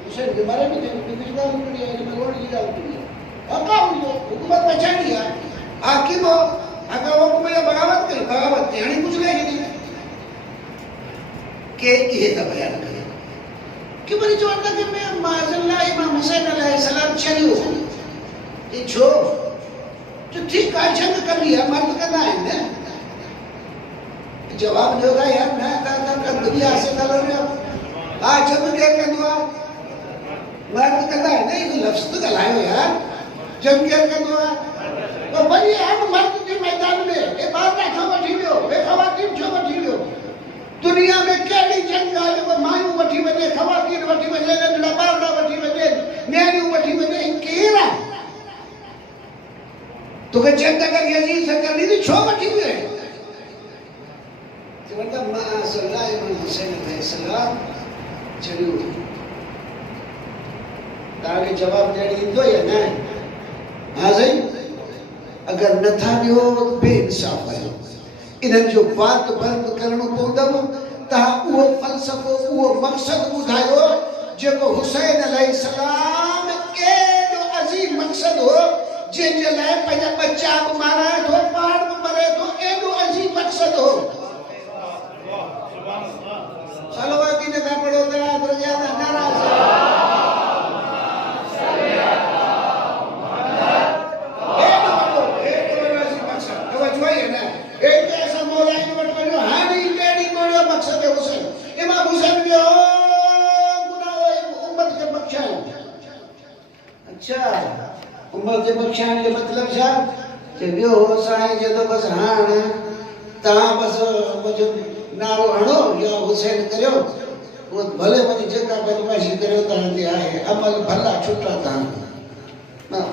हुसैन खे मारे विझे, हिकिड़ी ॻाल्हि करिणी आहे, हिन रोड जी ॻाल्हि करिणी आहे, हक़ आहे हुनजो, हुकूमत बचाइणी आहे, हाकिम हो अगर वो मुझे बगावत करी हाणे कुछ नहीं के ये तो बयान करे कि बड़ी जोर तक मैं माजल्ला इमाम हुसैन अलैहिस्सलाम चलियो ये छो तो ठीक है जंग कर लिया मर्द करना है ना जवाब ॾियो यार मैं त दुनिया से हलो रहियो हा जब केरु कंदो आहे मर्द कंदा आहिनि इहो लफ़्ज़ त ॻाल्हायो यार जब केरु कंदो आहे तो वरी हाणे मर्द जे मैदान में इबादत छो वठी वियो ख़वातीन छो वठी वियो दुनिया में कहिड़ी जंग आहे जेको मायूं वठी वञे ख़वातीन वठी वञे नंढड़ा ॿारड़ा वठी वञे नियाणियूं वठी वञे केरु आहे तोखे जंग अगरि यज़ीद सां करणी थी छो वठी वियो मतलब माअज़ल्लाह इमाम हुसैन अलैहिस्सलाम चलियो तव्हांखे जवाब ॾियणु ईंदो या न हा साईं अगरि नथा ॾियो त बेइंसाफ़ आहियो इन्हनि जो बात बंदि करणो पवंदव तव्हां उहो फ़लसफ़ो उहो मक़सदु ॿुधायो जेको हुसैन अलैहिस्सलाम केॾो अज़ीम मक़सदु हो जंहिंजे लाइ पंहिंजा बच्चा बि माराए थो पाण बि मरे थो एॾो अज़ीम मक़सदु हो सलवाती ने का पढ़ो तेरा दरजा नाराज अच्छा उम्मत के बख्शाण जो मतलब छा कि वियो साईं जदो बस हाण तव्हां बस मुंहिंजो नारो हणो या हुसैन करियो वो भले मुंहिंजी जेका बदमाशी करियो तव्हां ते आहे अमल भला छुटा तव्हां न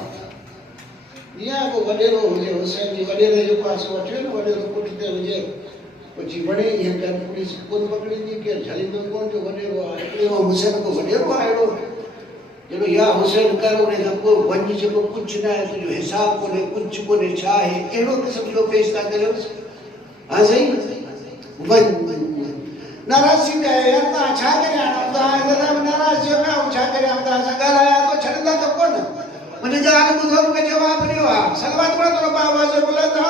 या को वॾेरो हुजे हुसैन जी वॾेरे जो पासो वठियो न वॾेरो पुठिते हुजे कुझु वणे ईअं कर पुलिस कोन पकड़ींदी केरु झलींदो कोन जो वॾेरो आहे हिकिड़ो हुसैन को वॾेरो आहे अहिड़ो जेको या हुसैन कर उन खां पोइ वञी जेको कुझु न आहे तुंहिंजो हिसाबु कोन्हे कुझु कोन्हे छा आहे अहिड़ो क़िस्म जो पेश था करियो हा साईं नाराज़ी कयो यार तव्हां छा करे हाणे तव्हां दादा नाराज़ थियो न छा करे तव्हां सां ॻाल्हायां थो छॾंदा त कोन मुंहिंजी ॻाल्हि ॿुधो मूंखे जवाबु ॾियो आहे सलवात पढ़ो थोरो आवाज़ बुलंद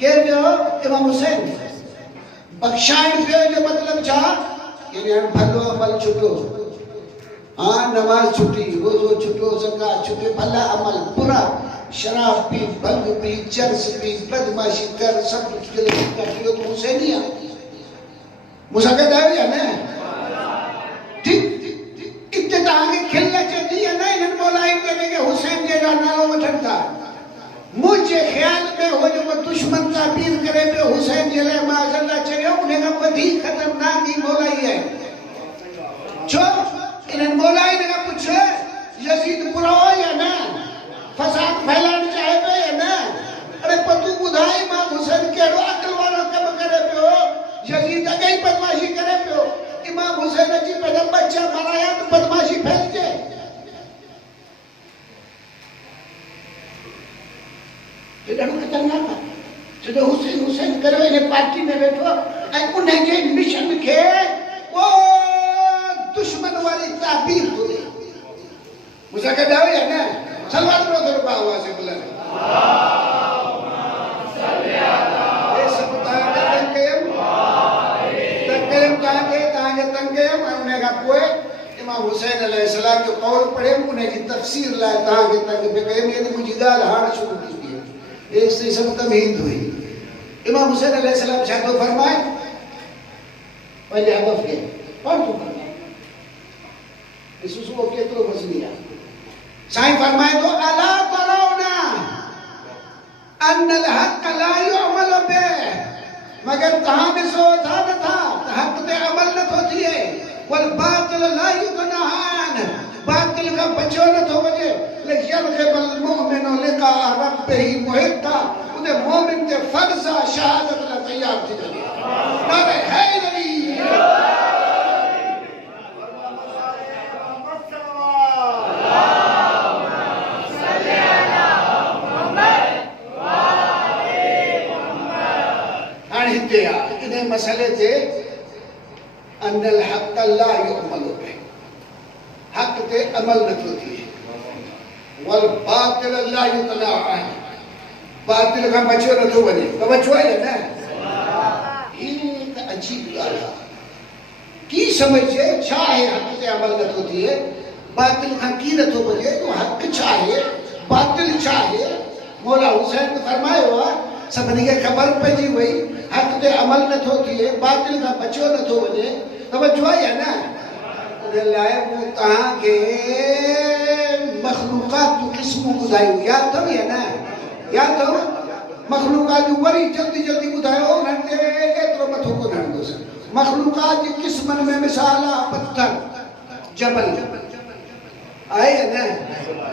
केरु ॿियो इमाम हुसैन बख़्शाइण पियो जो मतिलबु छा यानी हाणे भलो अमल छुटो हाँ नमाज छुटी रोज़ो छुटो ज़कात छुटी भला अमल बुरा शराब पी भंग पी चर्स पी बदमाशी कर सब कुछ के लिए कटियो तो हुसैनी है मूंसां गॾु आहियो या न ठीक इब्तिदा के खिल अचे या न इन्हनि मौलाइनि खे जेके हुसैन जहिड़ा नालो वठनि था मुझे ख्याल में हो जो दुश्मन ताबीर करे पे हुसैन जे लाइ माज़ल्ला चयो उन खां वधीक खतरनाक ई मौलाई है छो इन्हनि मौलाइनि खां पुछो यज़ीद बुरो या न फसाद फैलाइण चाहे पियो या न अरे पतू ॿुधाए मां हुसैन कहिड़ो अक़ल वारो कमु करे पियो यज़ीद अॻे ई बदमाशी करे पियो इमाम हुसैन अची पंहिंजा बच्चा मराया त बदमाशी फैलिजे ॾाढो ख़तरनाक आहे छो हुसैन हुसैन करियो इन पार्टी में वेठो ऐं उन जे मिशन खे को दुश्मन वारी ताबीर थो ॾे मूंसां गॾु आहियो या न सलवात पढ़ो थोरो आवाज़ बुलंद हे सभु तव्हांखे तंग कयमि तव्हांखे तंग कयमि ऐं उन खां पोइ इमाम हुसैन अलैहिस्सलाम जो कौल पढ़ियमि उन जी तफ़सीर लाइ तव्हांखे तंग बि कयमि यानी मुंहिंजी ॻाल्हि हाणे शुरू थी इससे सब तमीद हुई इमाम हुसैन अलैहिस्सलाम छा थो फरमाए पंहिंजे हदफ़ खे पढ़ थो फरमाए ॾिसो केतिरो वज़नी आहे साईं फरमाए थो अला तरौना अन हक़ ला युअमल बिहि मगर तव्हां ॾिसो था नथा त हक़ ते अमल नथो थिए वल बातिल ला युगनहान बातिल खां बचियो नथो वञे यरग़िबुल मुमिनु लिक़ा रब्बिही मुहिता उन मोमिन के फर्ज़ शहादत ला तैयार थी वञे नारे हैदरी हाणे हिते आहे इन मसइले ते अनल हक़ ला युअमल बिहि हक़ ते अमल नथो थिए वल बातिल ला युतला बातिल खां बचियो नथो वञे त बचो आहे न ही त अजीब ॻाल्हि आहे की समझे छा है हक़ ते अमल नथो थिए बातिल खां की नथो बचे तो हक़ छा है बातिल छा है मौला हुसैन फरमायो आहे सभिनी खे ख़बर पइजी वई हक़ ते अमल नथो थिए बातिल खां बचियो नथो वञे तवजो आहे या न उन लाइ मूं तव्हांखे मख़लूक़ात जूं क़िस्मूं ॿुधायूं यादि अथव या न यादि अथव मख़लूक़ात जूं वरी जल्दी जल्दी ॿुधायो उन्हनि ते एतिरो मथो कोन हणंदुसि मख़लूक़ात जी क़िस्मनि में मिसाल आहे पत्थर जबल आहे या न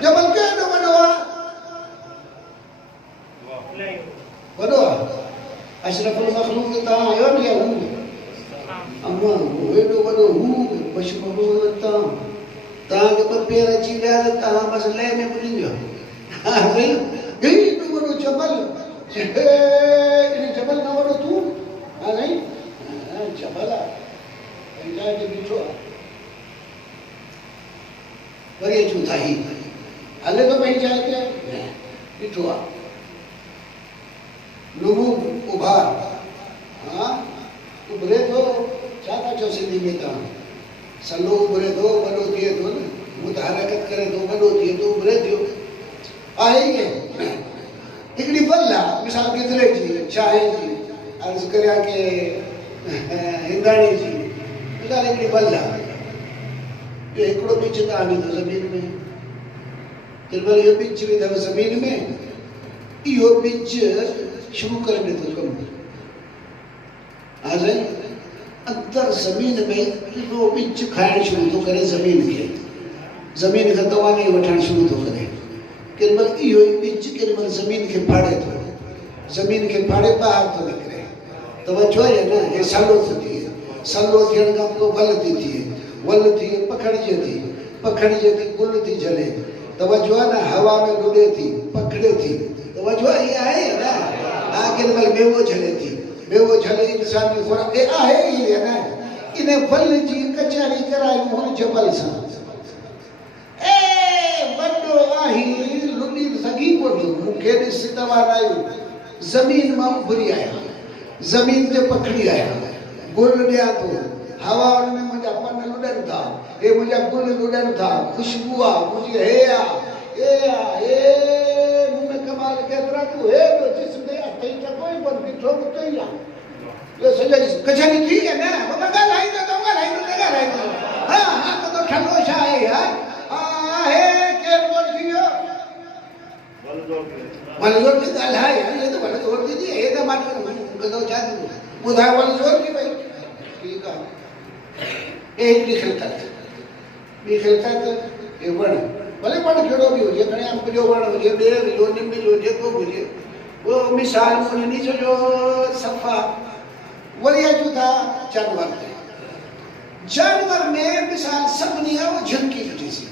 जबल केॾो वॾो आहे वॾो आहे अशरफुल मख़लूक़ तव्हां आहियो न या हू अम्मा हेॾो वॾो हू मशहूरु तव्हांखे ॿ पेर अची विया त तव्हां बसि लय में भुली वियो हेॾो वॾो जबल इन जबल न वॾो तूं हा साईं जबल आहे पंहिंजा ते बीठो आहे वरी अचूं था ही हले थो पंहिंजी जाइ ते बीठो आहे लुबू उभार हाँ उभरे थो छा था चओ सिंधी में तव्हां सलो उभरे थो वॾो थिए थो न मुतहरकत करे थो वॾो थिए थो उभरे थियो आहे ई हिकिड़ी बल आहे मिसाल गिदरे जी चांहि जी अर्ज़ करियां की हिंदाणी जी मिसाल हिकिड़ी बल आहे इहो हिकिड़ो बिच तव्हां विधो ज़मीन में केॾीमहिल इहो बिच विधव ज़मीन में इहो बिच शुरू करे ॾिठो कमु हा साईं अंदर ज़मीन में इहो बिच खाइणु शुरू थो करे ज़मीन खे तवानी वठणु शुरू थो करे केॾीमहिल इहो ई बिच केॾीमहिल ज़मीन खे फाड़े थो ज़मीन खे फाड़े ॿाहिरि थो निकिरे तवजो आहे न हे सलो थो थिए सलो थियण खां पोइ वल थी थिए वल थी पखड़िजे थी गुल थी झले तवजो आहे न हवा में लुॾे थी पखड़े थी तवजो आहे इहा आहे न हा केॾीमहिल मेवो झले थी मेवो झले इंसान जी खुराक आहे ई न इन वल जी कचहरी करायूं हुन जबल सां वॾो आही लुॾी सघी कोन मूंखे ॾिस तवानायूं ज़मीन मां उभरी आहियां ज़मीन ते पखड़ी आहियां गुल ॾियां थो हवा हुन में मुंहिंजा पन लुॾनि था हे मुंहिंजा गुल लुॾनि था ख़ुशबू आहे मुंहिंजी हे मुंह में कमाल केतिरा तूं हे बि जिस्म ते अथई त कोई कोन ॾिठो उते ई आहे इहो सॼो कचहरी थी आहे न बाबा ॻाल्हाईंदो त ॻाल्हाईंदो हा हा त ठंडो छा आहे यार हे केरु बोल थी वियो वलज़ोर की ॻाल्हि आहे ये तो वलज़ोर दीदी हे त मां गदो छा थींदो ॿुधायो वलज़ोर की भई ठीकु आहे हे हिकिड़ी ख़िलक़त ॿी ख़िलक़त हे वण भले वण कहिड़ो बि हुजे खणे अंब जो वण हुजे ॿेर जो निम जो जेको बि हुजे उहो मिसाल उन जो सफ़ा वरी अचूं था जानवर ते जानवर में मिसाल सभिनी आहे उहो झिरकी ॾिठीसीं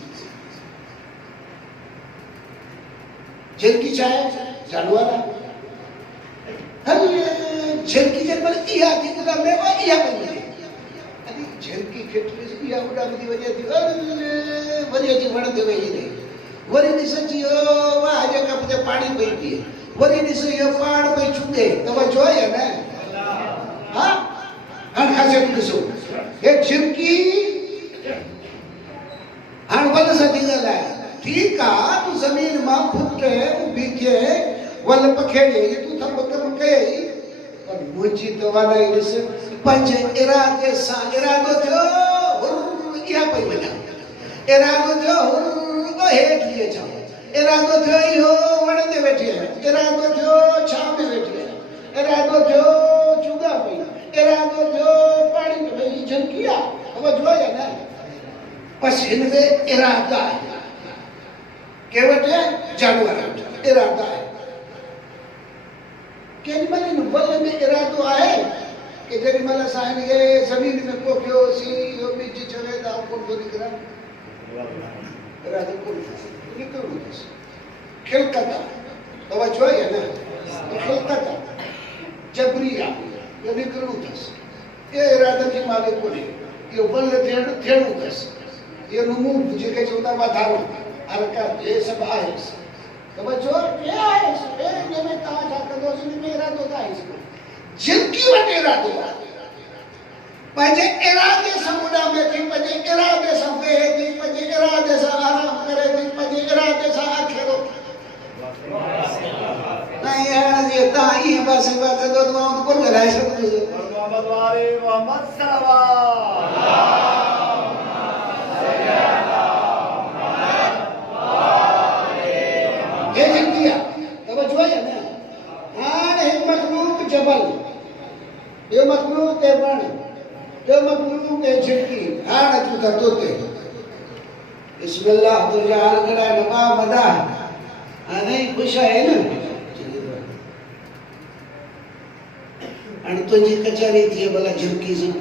झिरकी छा आहे जानवर आहे झिरकी जेमहिल इहा थी ॿुधा मेवा इहा पई वञे अॼु झिरकी खे इहा उॾामंदी वञे थी वरी अची वण ते वेही रही वरी ॾिस अची वाह जे कप ते पाणी पई पीए वरी ॾिस इहो पाण पई चुगे तवजो आहे या न हा हाणे ख़ासियत ॾिसो हे झिरकी हाणे वल सां थी ॻाल्हाए ठीकु आहे तूं ज़मीन मां फुट उभी थिए वल पखेड़े तूं थप कम कयई पर मुंहिंजी तवानाई ॾिस पंहिंजे इरादे सां इरादो थियो इहा पई वञा इरादो थियो हेठि थी अचां इरादो थियो इहो वण ते वेठी आहियां इरादो थियो छांव में वेठी आहियां इरादो थियो चुगा पई इरादो थियो पाणी में भई झलकी आहे तवजो आहे न बसि हिन में इरादा आहे के वटि जानवर इरादा आहे केॾीमहिल हिन वल में इरादो आहे कि जेॾीमहिल असां हिनखे ज़मीन में पोखियोसीं इहो ॿिज चवे त कोन थो निकिरनि इरादो कोन निकिरणो अथसि ख़िलक़त आहे तवजो आहे न ख़िलक़त आहे जबरी आहे इहो निकिरणो अथसि इहो इरादे जी मालिक कोन्हे इहो वल थियणो अथसि इहो नमून जेके चवंदा वाधारो हरकत हे सभु आहेसि तवजो हे आहेसि जंहिंमें तव्हां छा कंदोसि हिन में इरादो त आहेसि झिरकी वटि इरादो आहे पंहिंजे इरादे सां उॾामे थी, पंहिंजे इरादे सां वेहे थी, पंहिंजे इरादे सां आराम करे थी, पंहिंजे इरादे सां आखे थो। नहीं हाणे जीअं तव्हां ईअं बसि कंदो त मां कोन ॻाल्हाए सघंदुसि। मोहम्मद वारे मोहम्मद हे जल्दी आहे तवज्जो आहे न। हाणे हिकु मखलूक जबल, ॿियो मखलूक ते वण, ॿियो मखलूक ते झिड़की, हाणे तूं त तोते बिस्मिल्लाह तुंहिंजा हाल कहिड़ा नबा मदा हाणे ख़ुशि आहे न। हाणे तुंहिंजी कचहरी थी भला झिड़की सां,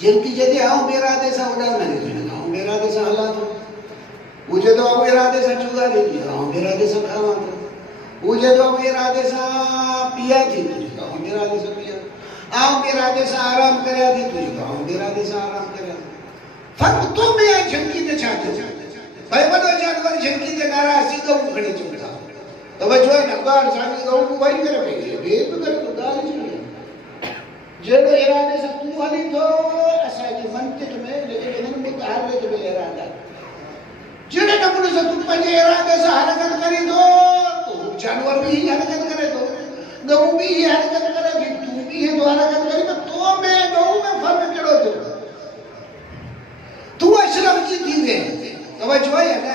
झिड़की जॾहिं आऊं बेरादे सां उॾामे थी, आऊं बेरादे सां हलां थो, मुझे तो आऊं इरादे सां चुगा थी, आऊं इरादे सां खावां थो, मुझे तो आऊं इरादे सां पिया थी, आऊं इरादे सां पिया, आऊं इरादे सां आराम करिया थी, आऊं इरादे सां आराम करिया। फर्क तो में आहे झिड़की ते छा थियो? भाई वॾो जानवर झिड़की ते नाराज़ थी गऊं खणी चुप था। तवज्जो आहे न, ॻाल्हि साॻी गऊं को वाई करे पई, ॿिए बि करे थो ॻाल्हि छा आहे? जहिड़ो इरादे सां तूं हली थो असांजी मंतिक में, लेकिन हिन मुतहरिक में इरादा, जहिड़े नमूने सां तूं पंहिंजे इरादे सां हरकत करी थो, तूं जानवर बि हीअ हरकत करे थो, गऊं बि हीअ हरकत करे थी, तूं बि हीअ हरकत करी, त तो में गऊं में फ़र्क़ु कहिड़ो थियो? तूं अशरफ जी थी वे, तवज्जो आहे न।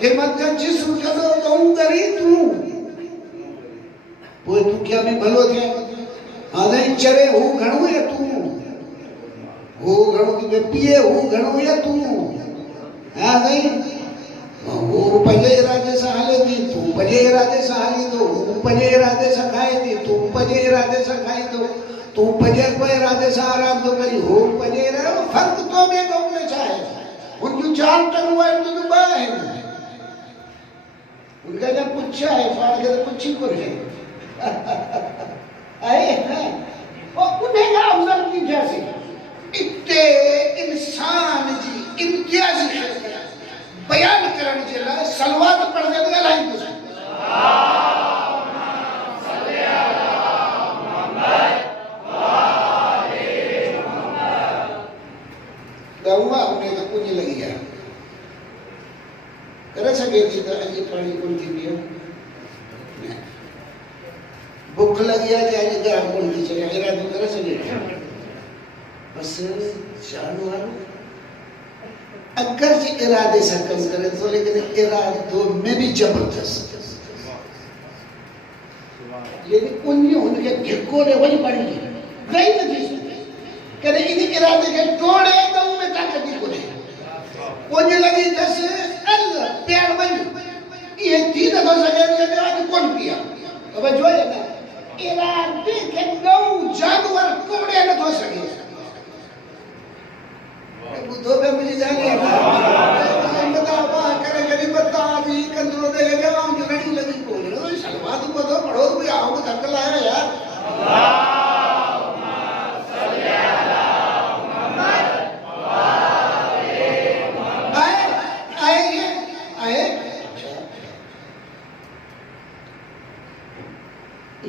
हे मत जिस्म कदो गऊं करी तूं, पोइ तूं क्या में भलो थिए। हाणे चवे हू घणो या तूं, हू घणो थी पिए, हू घणो या तूं। हा नहीं, वो पंहिंजे इरादे सां हले थी, तूं पंहिंजे इरादे सां हली थो, हू पंहिंजे इरादे सां खाए थी, तूं पंहिंजे इरादे सां खाई थो, तूं पंहिंजे इरादे सां आराम थो करी, हू पंहिंजे इरादे। फ़र्क़ु तो में गऊं में छा आहे? हुन जूं 4 टंगूं आहिनि, तुंहिंजूं 2 आहिनि। उनका जब पुछा है पाण खे त पुछी कोन्हे आहे न, और उन्हें का अफ़ज़ल थी थियासीं। इते इंसान जी इम्तियाज़ी ख़ासियत बयान करण जे लाइ सलवात पढ़ंदे ॻाल्हाईंदुसि। गऊं आहे उन खे कुञ लॻी आहे, करे सघे थी त अॼु पाणी कोन थींदी आहे, बुख लगी है जाए ग्राम कोन थी चले इरादो करे सघे बस जानवर अगर जे इरादे सां कम करे तो, लेकिन इरादो में भी जबरदस्त, लेकिन उन्हें उनके धिक्को ने वही पड़ी नहीं नथी करे इन इरादे के तोड़े तो में ताकत दी कोने उन्हें लगी दस अल्लाह प्यार वही ये थी न तो सके ये आज कौन किया अब जो है ना इरादे के नौ जानवर तोड़े न तो सके बुद्धो पे मुझे जाने बता वाह करे गरीब बता भी कंट्रोल दे गया हम जो घड़ी लगी बोल रहे हो सलवा तुम तो पढ़ो भी आओ तो धक्का लाया यार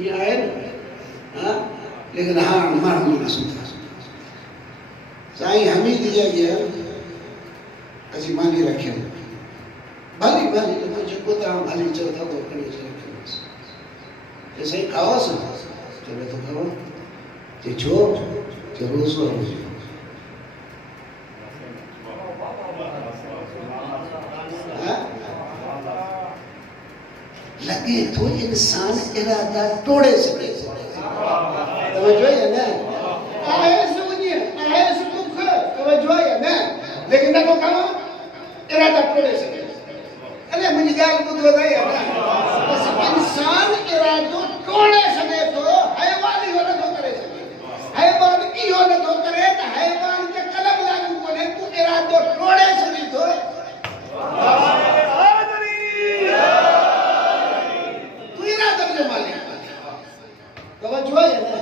ये आए हाँ लेकिन हाँ मालूम नहीं सुनता साईं हमें दिया गया असी मानी रखे भली भली तो जो तो हम भली चलता तो कहीं चलते जैसे ही खाओ सो चलो तो खाओ जे छो जरूर सो लगे तो इंसान इरादा तोड़े सके तवज्जो है ना आए सुनिए आए सुख तवज्जो है ना लेकिन ना तो कहो इरादा तोड़े सके अरे मुझे गाल बुद्धो दे ना बस इंसान इरादो तोड़े सके तो हैवान ही होना तो करे सके हैवान की होना तो करे तो हैवान के कलम लागू कोने तू इरादो तोड़े सके तो तवज्जो है ना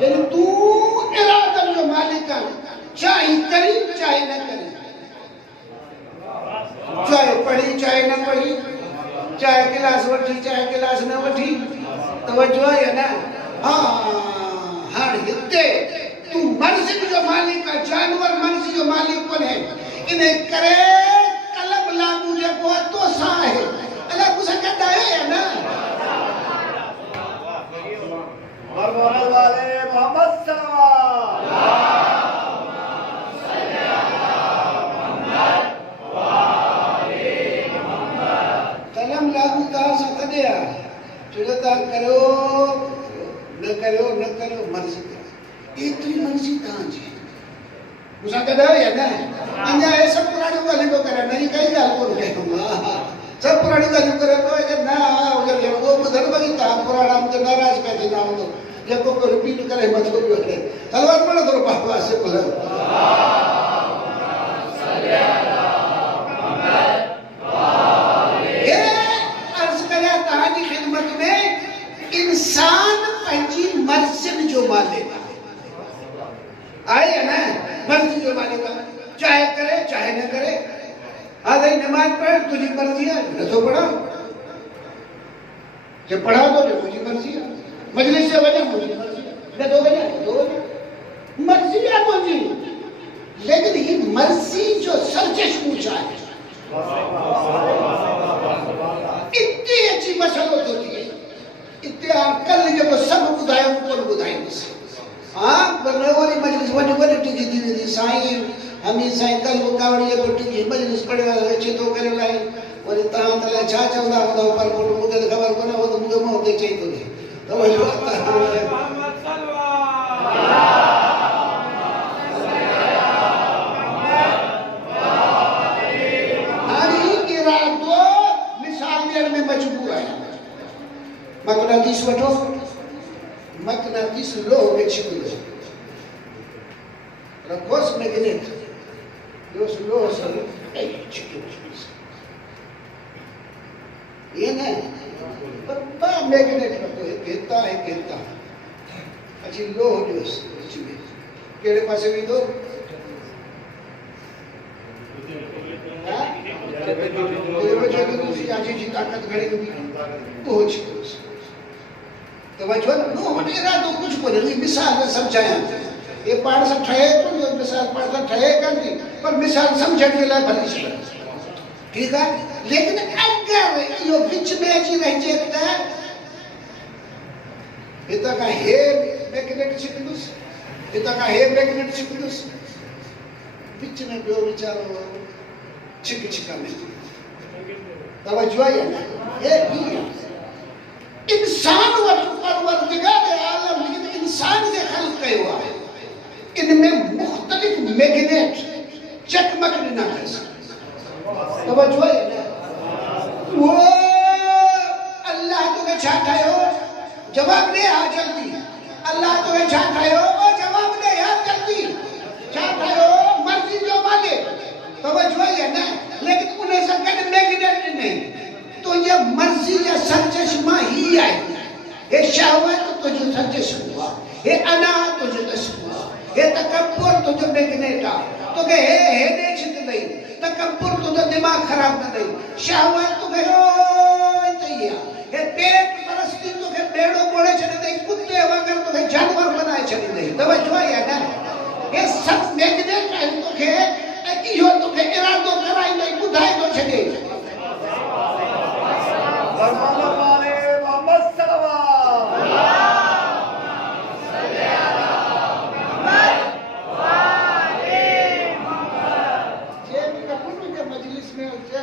लेकिन तू इरादा जो मालिक है चाहे करी चाहे न करी चाहे पढ़ी चाहे न पढ़ी चाहे क्लास वठी चाहे क्लास न वठी तवज्जो है ना हाँ हाँ हिते तू मर्ज़ी जो मालिक आहे, जानवर मर्ज़ी जो मालिक कोन्हे। इन करे कलम लागू जेको आहे तोसां आहे। अलाए मूंसां गॾु आहियो या न? मरमर वाले मोहम्मद सल्लल्लाहु कलम लागू तव्हां सां कॾहिं आहे? छो जो तव्हां करियो न करियो न करियो मर्ज़ी तव्हां, एतिरी मर्ज़ी तव्हांजी। मूंसां गॾु आहियो या न? अञा हे सभु पुराणियूं ॻाल्हियूं थो करे, नई काई ॻाल्हि कोन कयूं मां। सभु पुराणियूं ॻाल्हियूं करे थो कि न हुजनि उहो ॿुधण भई तव्हां पुराणा मूंखे नाराज़ पिया थींदा हूंदो जेको को रिपीट करे मथो पियो करे। हलवत पढ़ो थोरो बाबा से बोलो इंसान पंहिंजी मर्ज़ी जो मालिक आहे या न? मर्ज़ी जो मालिक आहे, चाहे करे चाहे न करे। हा भाई नमाज पढ़ तुझी मर्ज़ी आहे, नथो पढ़ा जे पढ़ा तो जो मुंहिंजी मर्ज़ी आहे, मजलिस से वञा मुंहिंजी मर्ज़ी आहे, नथो वञा नथो वञा, मर्ज़ी आहे मुंहिंजी। लेकिन ही मर्ज़ी जो सरजश पूछा है इतनी अच्छी मसलो तो थी इतने कल जेको सभु ॿुधायो कोन ॿुधाईंदुसि। हाँ पर वरी मजलिस वञ वरी टिकी थी वेंदी साईं हमी साईं कल कावड़ी जेको टिकी मजलिस पढ़ियो अचे थो करे लाइ वरी तव्हां त लाइ छा चवंदा हूंदव पर मूंखे त ख़बर कोन्हे, उहो त मूंखे मुंहुं ते चई थो ॾे त वरी मजबूर है। मकनातीस वठो, मकनातीस लोह में छिपी रखोस मैग्नेट दोस लोह से छिपी ये ना पर बा मैग्नेट रखो कहता अच्छी लोह दोस छिपी केड़े पासे भी दो ताकत घणी हूंदी तवजो नो इरादो कुछ कोन्हे मिसाल में समझाया ये पाण सां ठहे तो मिसाल पाण सां ठहे कान थी पर मिसाल समझण जे लाइ भली छॾ ठीक है। लेकिन अगर यो विच में अची रहिजे त हितां खां हे मैग्नेट छिकंदुसि हितां खां हे मैग्नेट छिकंदुसि विच में ॿियो वीचारो छिका में तवज्जो है ना? ये इंसान परवरदिगार आलम लेकिन इंसान के खल्क कयो है इनमें मुख्तलिफ मैग्नेट चकमक ॾिना अथसि। तवज्जो है ना? वो अल्लाह तोखे छा ठाहियो जवाब दे हा जल्दी। अल्लाह तोखे छा ठाहियो ओ जवाब दे हा जल्दी। छा ठाहियो मर्ज़ी जो मालिक। तवज्जो है ना? लेकिन उन्हें से गॾु मैग्नेट ॾिने तो ये मर्ज़ी या सरचश्मा ही है। ये शहवत तुझो सरचश्मा, ये अना तुझो चश्मा, ये तकब्बुर तुझो मैग्नेट आ तो के हे ने छित नहीं तकब्बुर तुझो दिमाग खराब कर दई शहवत तो के रोई तैया ये पेट परस्ती तो के बेड़ो बोले छने दई कुत्ते वगर तो के जानवर बनाए छने दई। तवज्जो है ना? ये सब मैग्नेट है तो के इहो तो के इरादो कराई नहीं बुधाई तो छने मरमर वाले मोहम्मद सल्लल्लाहु जे भी कपूर के मजलिस में होते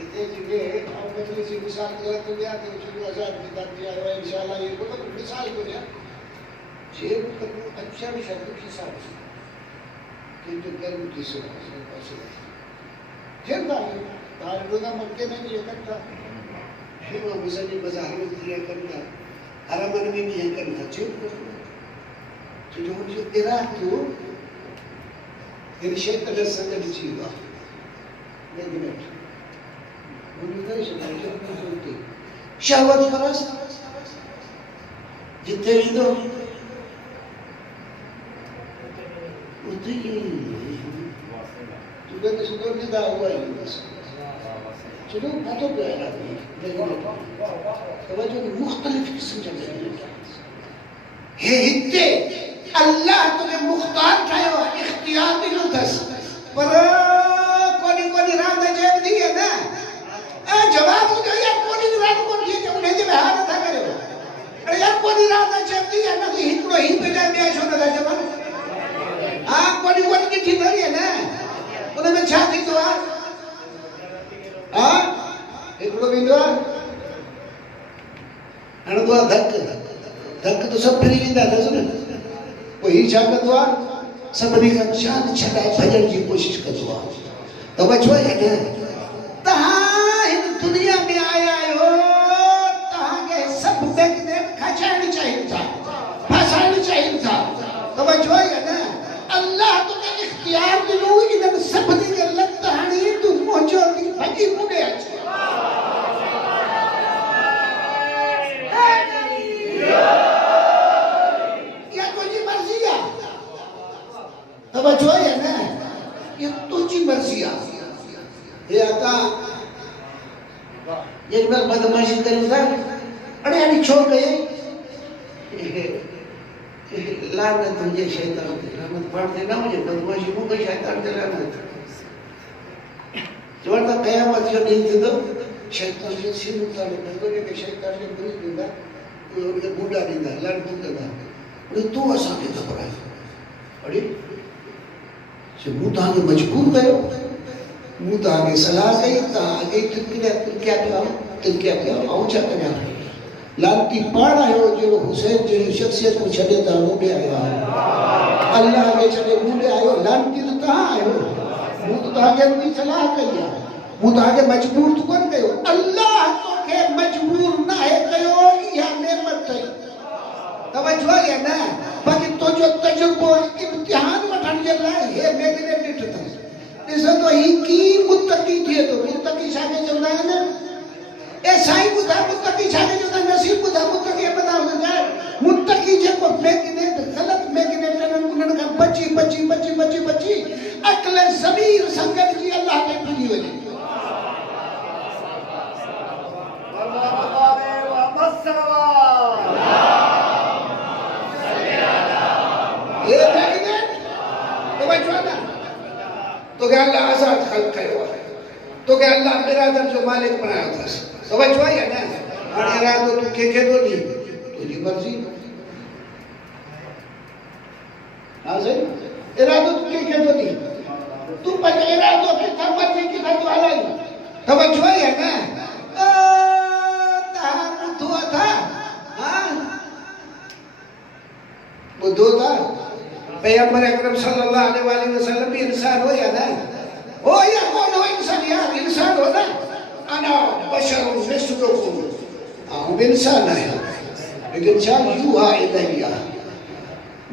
इतने जगह और मजलिस की मिसाल गलत हो गया तो चलो आजाद किताब दिया है इंशाल्लाह ये तो मिसाल हो गया जे कपूर अच्छा भी शब्द की साथ कि जो गर्म की से फिर तार रोजा मक्के में भी इकट्ठा फिर वो मुसल्ली बाजार में दिया करता हरमन में भी करता चुप तो जो इरादो इन क्षेत्र में संगत जीवा मैग्नेट उन्होंने शब्द शहवत परस्त जितने भी दो उतनी तुझे तो सुंदर निदा हुआ ही बस चलो बातों पे आया तवज्जो की मुख्तलिफ किस्म जा हे हिते अल्लाह तुझे मुख्तार ठायो इख्तियार दिलो दस पर कोनी रात जेब दी है ना जवाब तो यार कोनी रात को दिए कि उन्हें जे हाल था करे अरे यार कोनी रात जेब दी है ना कि हिकड़ो ही पे जाए मैं छो ना जवान हां कोनी की ठीक है ना उन्हें में छा थी तो हां हिकड़ो बिंदो अन तो धक तो सब फिरी वेंदा अथसि न पोइ हीउ छा कंदो आहे सभिनी खां शान छॾाए भॼण जी कोशिशि कंदो आहे तवज्जो आहे न तव्हां हिन दुनिया में आया आहियो तव्हांखे सभु मैग्नेट खचाइण चाहिनि था फसाइण चाहिनि था तवज्जो आहे न अल्लाह तुंहिंजे इख़्तियार ॾिनो इन्हनि सभिनी खे लत हणी तूं मुंहिंजो थी भॼी मूं ॾे अच तवज्जो है ना ये तुझी मर्जी है ये आता एक बार बदमाशी करी था अरे अरे छोड़ गए लानत मुझे शैतान की लानत पड़ देना मुझे बदमाशी को कोई शैतान की लानत जो ना कयामत जो दिन थी तो शैतान जो सिर उतार कर के शैतान ने बुरी दिंदा वो बूढ़ा दिंदा लानत दिंदा अरे तू असा के घबराए अरे से मुंह ताके मजबूर कयो मुंह ताके सलाह कई ताके क्या आओ छा कया लानती पाण आयो जो हुसैन जो शख्सियत को छडे ता मुंडे आया अल्लाह के छडे मुंडे आयो लानती तो ता आयो मुंह ताके कोई सलाह कई है मुंह ताके मजबूर तो कोन कयो अल्लाह तो के मजबूर ना है कयो या नेमत है तवज्जो है ना बाकी तो जो तजुर्बो इम्तिहान वठण जे लाइ हे मैग्नेट ॾिठ अथसि ॾिसो तो ही की मुत्तकी थिए तो मुत्तकी छा के चवंदा आहिनि ए साईं ॿुधा मुत्तकी छा के चवंदा नसीब ॿुधा मुत्तकी ॿुधा जाए मुत्तकी जेको मैग्नेट ग़लत मैग्नेट उन्हनि खां बची अक्ल ज़मीर संगत जी अल्लाह ते पुॼी वञे ये मैग्नेट तवज्जो ना तो क्या अल्लाह आजाद खल्क कयो तो क्या अल्लाह बिरादर जो मालिक बनायो अथसि तवज्जो है ना हाणे इरादो तूं कंहिंखे थो ॾीं तुंहिंजी मर्ज़ी हा सही इरादो तूं कंहिंखे थो ॾीं तूं पंहिंजो इरादो किथां मर्ज़ी किथां थो हलाई तवज्जो है ना तव्हां ॿुधो था हा ॿुधो था पैगंबर अकरम सल्लल्लाहु अलैहि वसल्लम भी इंसान हो या ना हो या कौन हो इंसान यार इंसान हो ना अना बशरुन मिस्लुकुम हम इंसान है लेकिन क्या युहा इलैया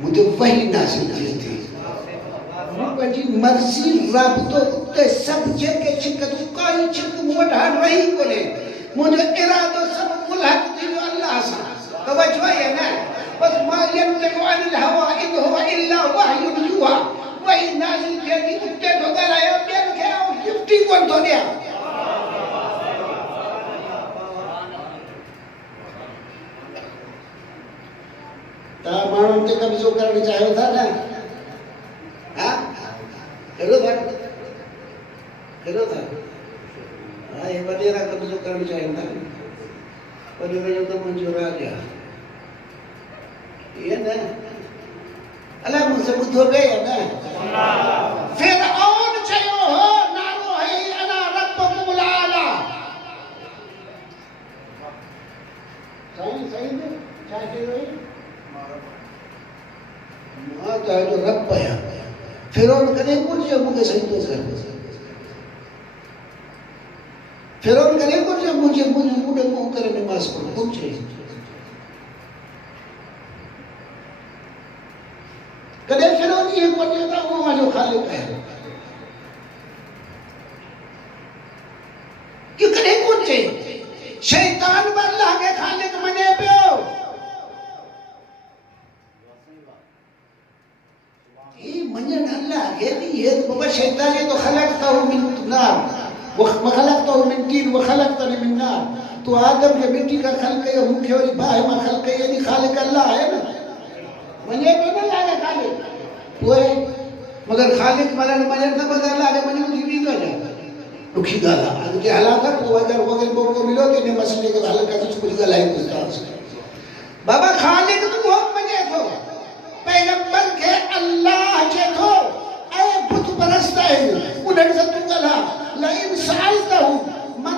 मुझे वही नाज़िल थी मुझी मर्जी रब तो ते सब जेके छिकत काई छिक मोट हां रही कोने मुझे इरादो सब मुल्हक थी अल्लाह सा तवज्जो है ना बस मा यंतकु अनिल हवा इन हुवा इल्ला वहयुन युहा वही नाज़िल थिए उते तो ॻाल्हायो ॿियनि खे गिफ्टी कोन थो ॾियां तव्हां माण्हुनि ते कब्ज़ो करणु चाहियो था न हा करो था हा हे वॾेरा कब्ज़ो करणु चाहिनि था वॾे वॾो त मुंहिंजो राज आहे ये ना अल्लाह मुझसे बुद्धो गए ना फिर और चयो हो नारो है अना रब्बुकुल आला सही ने चाहे वही मां तो जो रब है फिर और कने कुछ मुझे सही तो कर फिर और कने कुछ मुझे मुझे को करे नमाज पढ़ो कुछ चाहिए कदे फिरौनी है कोन था वो वालो खालिक है कि कदे कोन चे शैतान अल्लाह के खालिक मने पियो ये मनन अल्लाह के ये बाबा शैतान तो खलक था मिन नार वखलक़तहु मिन तीन वखलक़तनी मिन नार। तो आदम के मिट्टी का खल कयो मूंखे वरी बाहि मां खल कई यानी ख़ालिक़ अल्लाह है न मञे पियो न लागे ख़ालिक़ पोइ मगर ख़ालिक़ मरण मञण न बदल लागे मञण थी वेंदो आहे ॾुखी ॻाल्हि आहे अॻिते हलां था पोइ अगरि वग़ैरह मौक़ो मिलियो त इन मसइले खे हल कंदुसि कुझु ॻाल्हाईंदुसि बाबा ख़ालिक़ तूं हो मञे थो पैगंबर खे अल्लाह चए थो ऐं बुत परस्त आहिनि उन्हनि सां तूं ॻाल्हाए लइन सअलतहु मन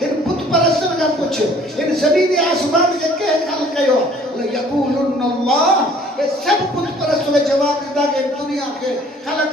हिन बुत परस्तनि खां पुछ हिन ज़मीन आसमान खे कंहिं ख़लक़ कयो यक़ूलुन अल्लाह ये सब बुत परस्त जवाब ॾींदा कि दुनिया खे ख़लक़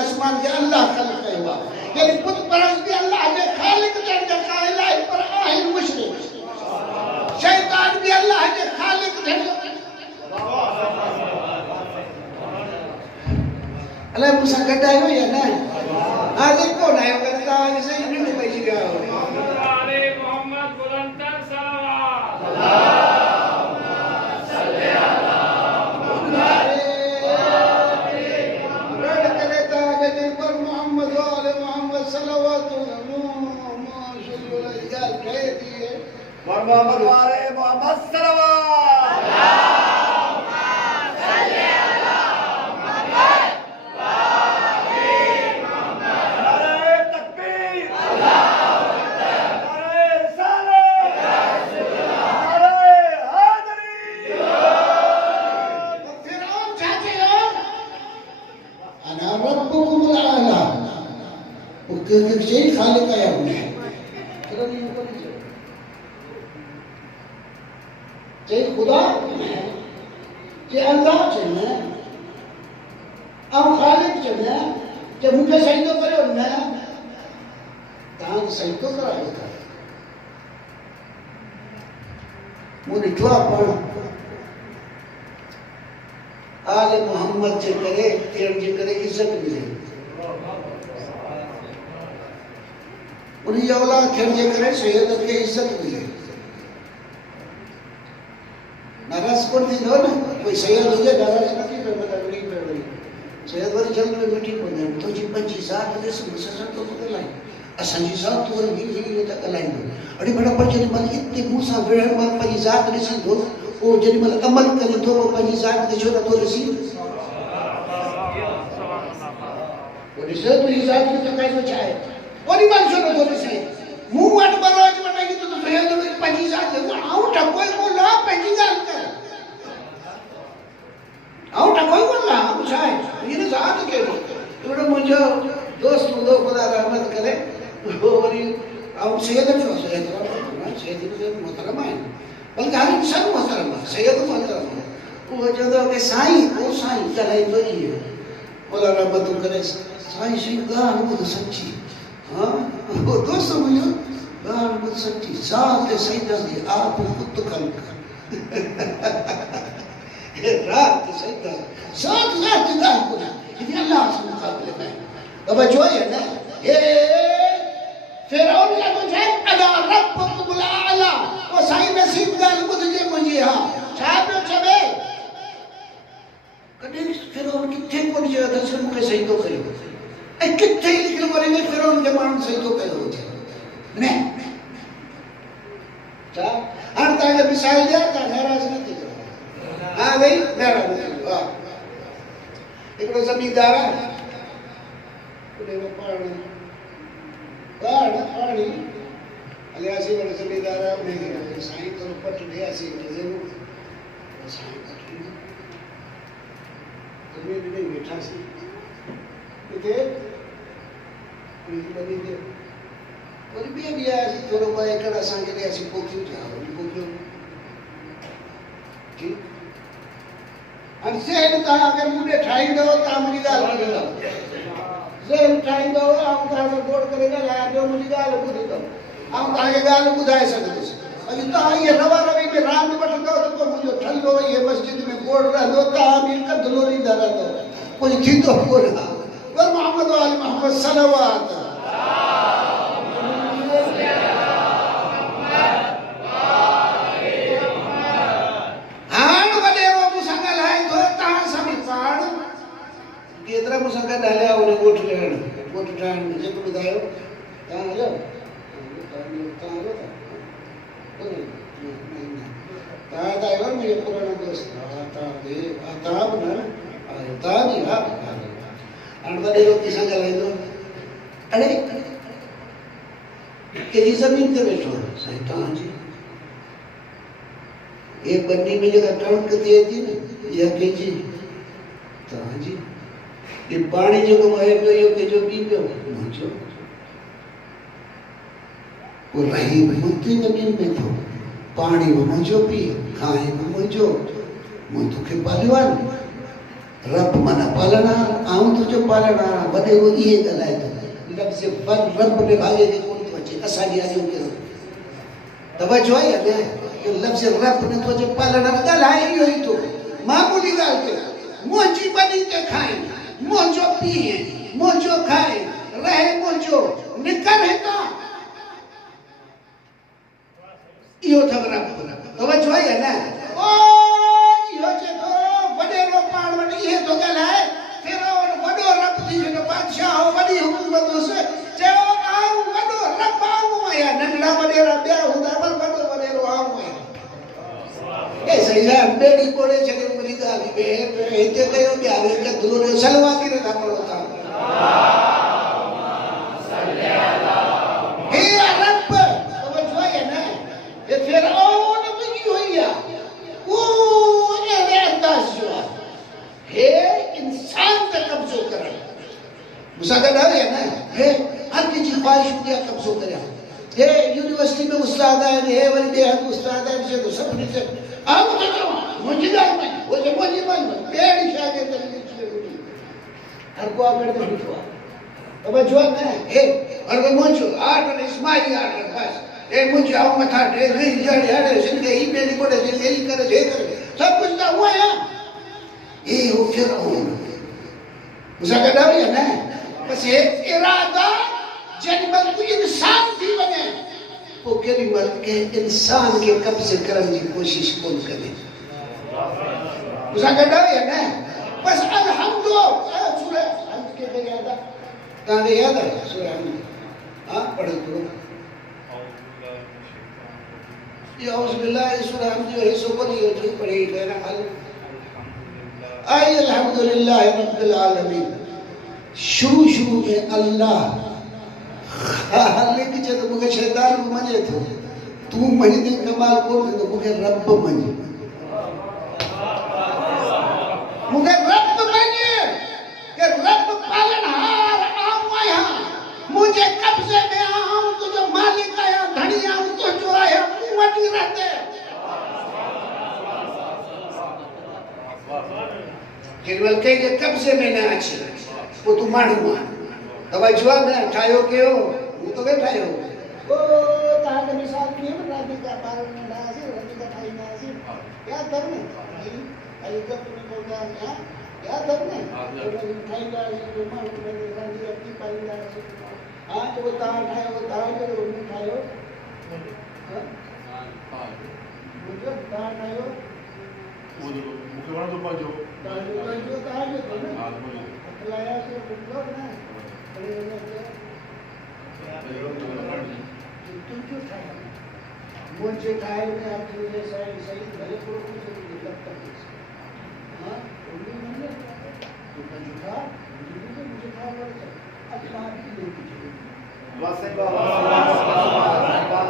आसमान खे अल्लाह ख़लक़ कयो आहे यानी बुत परस्त बि अल्लाह जे ख़ालिक़ थियण जा क़ाइल आहिनि पर आहिनि मुशरिक शैतान भी अल्लाह के खालिक थे अल्लाह मुसा गड्डायो या ना हाजिर कौन आयो करता है जैसे यूनिट में जी गया हो अरे मोहम्मद बुलंदर सलावत अल्लाहुम्मा सल्ली अला मुहम्मद रड करे ताजे पर मोहम्मद वाले मोहम्मद सल्लल्लाहु अलैहि वसल्लम कह दिए मोहम्मद वाले मोहम्मद सल्लल्लाहु अल्लाहुम्मा सल्ली अला मुहम्मद वाले मोहम्मद नारे तकबीर अल्लाहु अकबर नारे रिसालत या रसूल अल्लाह नारे हाज़री फिरौन चाहते हो अना रब्बुकुमुल आला वो किसी खालिक आया हुआ है जे खुदा जे अल्लाह चने ऐं ख़ालिक चने जे मूंखे सजदो करियो न तव्हां सजदो करायो था मूं ॾिठो आहे पाण आले मोहम्मद जे करे थियण जे करे इज़त मिले उन्हीं औलाद थियण जे करे सैयद खे इज़त मिले नाराज़ कोन थींदो न कोई सैयद हुजे नाराज़ न थी पियो लॻड़ी पियो वरी सैयद वरी जल्द में मिटी पवंदा आहिनि तुंहिंजी पंहिंजी ज़ात ॾिस मूंसां सां तो ॻाल्हाए असांजी ज़ात तूं वरी हीअ त ॻाल्हाईंदो अड़े बड़ा पर जेॾी महिल हिते मूंसां विढ़ण महिल पंहिंजी ज़ात ॾिसंदो उहो जेॾी महिल अमल करे थो पोइ पंहिंजी ज़ात खे छो नथो ॾिसी पोइ ॾिसो तुंहिंजी ज़ात खे त क़ाइदो छा आहे ओॾी महिल छो नथो ॾिसे मूं वटि बरोज वटाई तो सैयद पंहिंजी ज़ात आऊं टकोई कोन आहे पंहिंजी ॻाल्हि कर आऊं टकोई कोन आहे छा आहे हिन ज़ात खे हिकिड़ो मुंहिंजो दोस्त हूंदो ख़ुदा रहमत करे उहो वरी आऊं सैयद चयो सैयद मोहतरम आहिनि बल्कि हाली सभु मोहतरम आहे सैयद मोहतरम आहे उहो चवंदो कि साईं ओ साईं ॻाल्हाईंदो ई इहो ख़ुदा रहमत करे साईं सी ॻाल्हि ॿुध सची हाँ वो दोस्त मुझे गाल में सच्ची साथ सही दस दी आप खुद कल रात सही दस साथ साथ गाल को ना ये अल्लाह से मुकाबले में अब जो है ना ये फिरौन का मुझे अदा रब्बुकुल आला वो सही नसीब गाल को तुझे मुझे हां छापो छबे कदे फिरौन किथे कोन जे दस मुके सही तो करियो ऐं किथे लिखियल कोन्हे फिरौन जे माण्हुनि सही थो कयो हुजे न छा हाणे तव्हांखे मिसाल ॾियां तव्हां नाराज़ न थी करो हा भई नाराज़ न थींदो हा हिकिड़ो ज़मींदार आहे उन पाणी हलियासीं वरी ज़मींदार आहे उनखे साईं थोरो पट ॾियासीं साईं पट ज़मीन ॾेई वेठासीं किथे वरी ॿिए ॾींहुं आयासीं थोरो ॿ एकड़ असांखे ॾियासीं पोखियूं थिया वरी पोखियूं ठीकु हाणे ज़हन तव्हां अगरि मूं ॾे ठाहींदव तव्हां मुंहिंजी ॻाल्हि ॿुधंदव ज़हन ठाहींदव ऐं तव्हां सां गोड़ करे ॻाल्हायां पियो मुंहिंजी ॻाल्हि ॿुधंदव ऐं तव्हांखे ॻाल्हि ॿुधाए सघंदुसि अॼु तव्हां इहे रवा रवी में रांदि वठंदव त पोइ मुंहिंजो ठंडो इहे मस्जिद में गोड़ रहंदो तव्हां बि कदलो ॾींदा रहंदव कुझु थींदो कोन पर मोहम्मद वाले मोहम्मद सल्लल्लाहु हाणे वॾे मूंसां ॻाल्हाए थो तव्हां सभु पाण केतिरा मूंसां गॾु हलिया उन ॻोठ में ठाहिण में जेको ॿुधायो तव्हां हलो तव्हां हलो तव्हां त आयो न इहो पुराणो दोस्त हा तव्हां बि न तव्हां बि हा हाणे वॾे रोटी सां ॻाल्हाईंदो अड़े कंहिंजी ज़मीन ते वेठो आहे साईं तव्हांजी ये बन्नी में जेका कणक थिए थी न इहा कंहिंजी तव्हांजी ये पाणी जेको वहे पियो इहो कंहिंजो पी पियो मुंहिंजो पोइ रही मुंहिंजी ज़मीन में थो पाणी बि मुंहिंजो पी खाए बि मुंहिंजो मूं तोखे पालियो आहे न रब माना पालणहार आऊं तुंहिंजो पालणहार वॾे उहो इहे ॻाल्हाए थो लफ़्ज़ रब में भाॻे खे कोन थो अचे असांजी आहियूं कहिड़ो तवजो आहे या न इहो लफ़्ज़ रब नथो अचे पालणहार ॻाल्हाए इहो ई थो मामूली ॻाल्हि ते मुंहिंजी ॿनी ते खाए मुंहिंजो पीए मुंहिंजो खाए रहे मुंहिंजो निकर हितां इहो अथव रब तवजो आहे या न ओ इहो जेको वॾेरो पाण वटि इहे थो ॻाल्हाए फिरौन वॾो रब थी वियो बादशाह हो वॾी हुकूमत हुअसि चयो आऊं वॾो रब आऊं आहियां नंढड़ा वॾेरा ॿिया हूंदा पर वॾो वॾेरो आऊं आहियां ए सही आहे ॿेड़ी ॿोड़े छॾियो मुंहिंजी ॻाल्हि में हिते कयो ॿिया हिकु दुरो सलवा कीअं था पढ़ो था हे रब तवजो आहे या न हे फिरौन बि इहो ई आहे उहो अहिड़े अंदाज़ जो आहे हे इंसान ते कब्ज़ो करणु मूंसां गॾु आहे या न हे हर कंहिंजी ख़्वाहिश हूंदी आहे कब्ज़ो करियां हे यूनिवर्सिटी में उस्ताद आहिनि हे वरी ॿिए हंधि उस्ताद आहिनि जेको सभिनी खे आऊं थो चवां मुंहिंजी ॻाल्हि में उहो चए मुंहिंजी ॻाल्हि में ॿिए शइ खे त हर को आगड़ ते बीठो आहे तवजो आहे न हे हर को मुंहिंजो आर्ट इस्माइली आर्ट बसि हे मुंहिंजो आऊं मथां टे हड़े सिंधे ही ॿेड़ी ॿोड़े सिंधे ही करे हे करे सभु कुझु त उहो आहे हे हो फिरौन मूंसां गॾु आहे या न बसि हे इरादा जेॾी महिल कोई इंसान थी वञे पोइ केॾी महिल कंहिं इंसान खे कब्ज़े करण जी कोशिशि कोन करे मूंसां गॾु आहे या न बसि अलहम्दो सूरह हम्द खे यादि आहे तव्हांखे यादि आहे सूरह हम्द हा पढ़ो थोरो ये औज़ बिल्लाहि सूरह हम्द जो हिस्सो कोन इहो जो पढ़ी लेना हल आई अल्हम्दुलिल्लाह रब्बिल आलमीन शुरू में अल्लाह लेकिन जब मूंखे शैतान बि मञे थो तूं मञी कमाल कोन थींदो मूंखे रब मञे मूंखे रब मञे कि रब पालनहार आऊं आहियां मुंहिंजे कब्ज़े में आऊं तुंहिंजो मालिक आहियां धणी आऊं तुंहिंजो आहियां मूं वटि रहंदे केवल कंहिंजे कब्ज़े में न अचे पोइ तूं माण्हू आहे तवजो आहे न ठाहियो कयो मूं तोखे ठाहियो ओ तव्हांखे मिसाल कीअं न राधिका ॿारनि में ठाहियासीं राधिका ठाहींदासीं यादि अथव न ऐं गप में बोलंदा आहिनि यादि अथव न ठाहींदासीं माण्हू रांधी अची पाईंदासीं हा जेको तव्हां ठाहियो तव्हांजो मूं ठाहियो मुंहिंजो तव्हां ठाहियो मूंखे वणंदो पंहिंजो तव्हांजो हथलायासीं ॿुधो न तुंहिंजो ठाहियो मुंहिंजे ठाहे में अची वञे साईं सही भले थोरो कुझु हा तूं पंहिंजो ठाह मुंहिंजो ठाहे वठि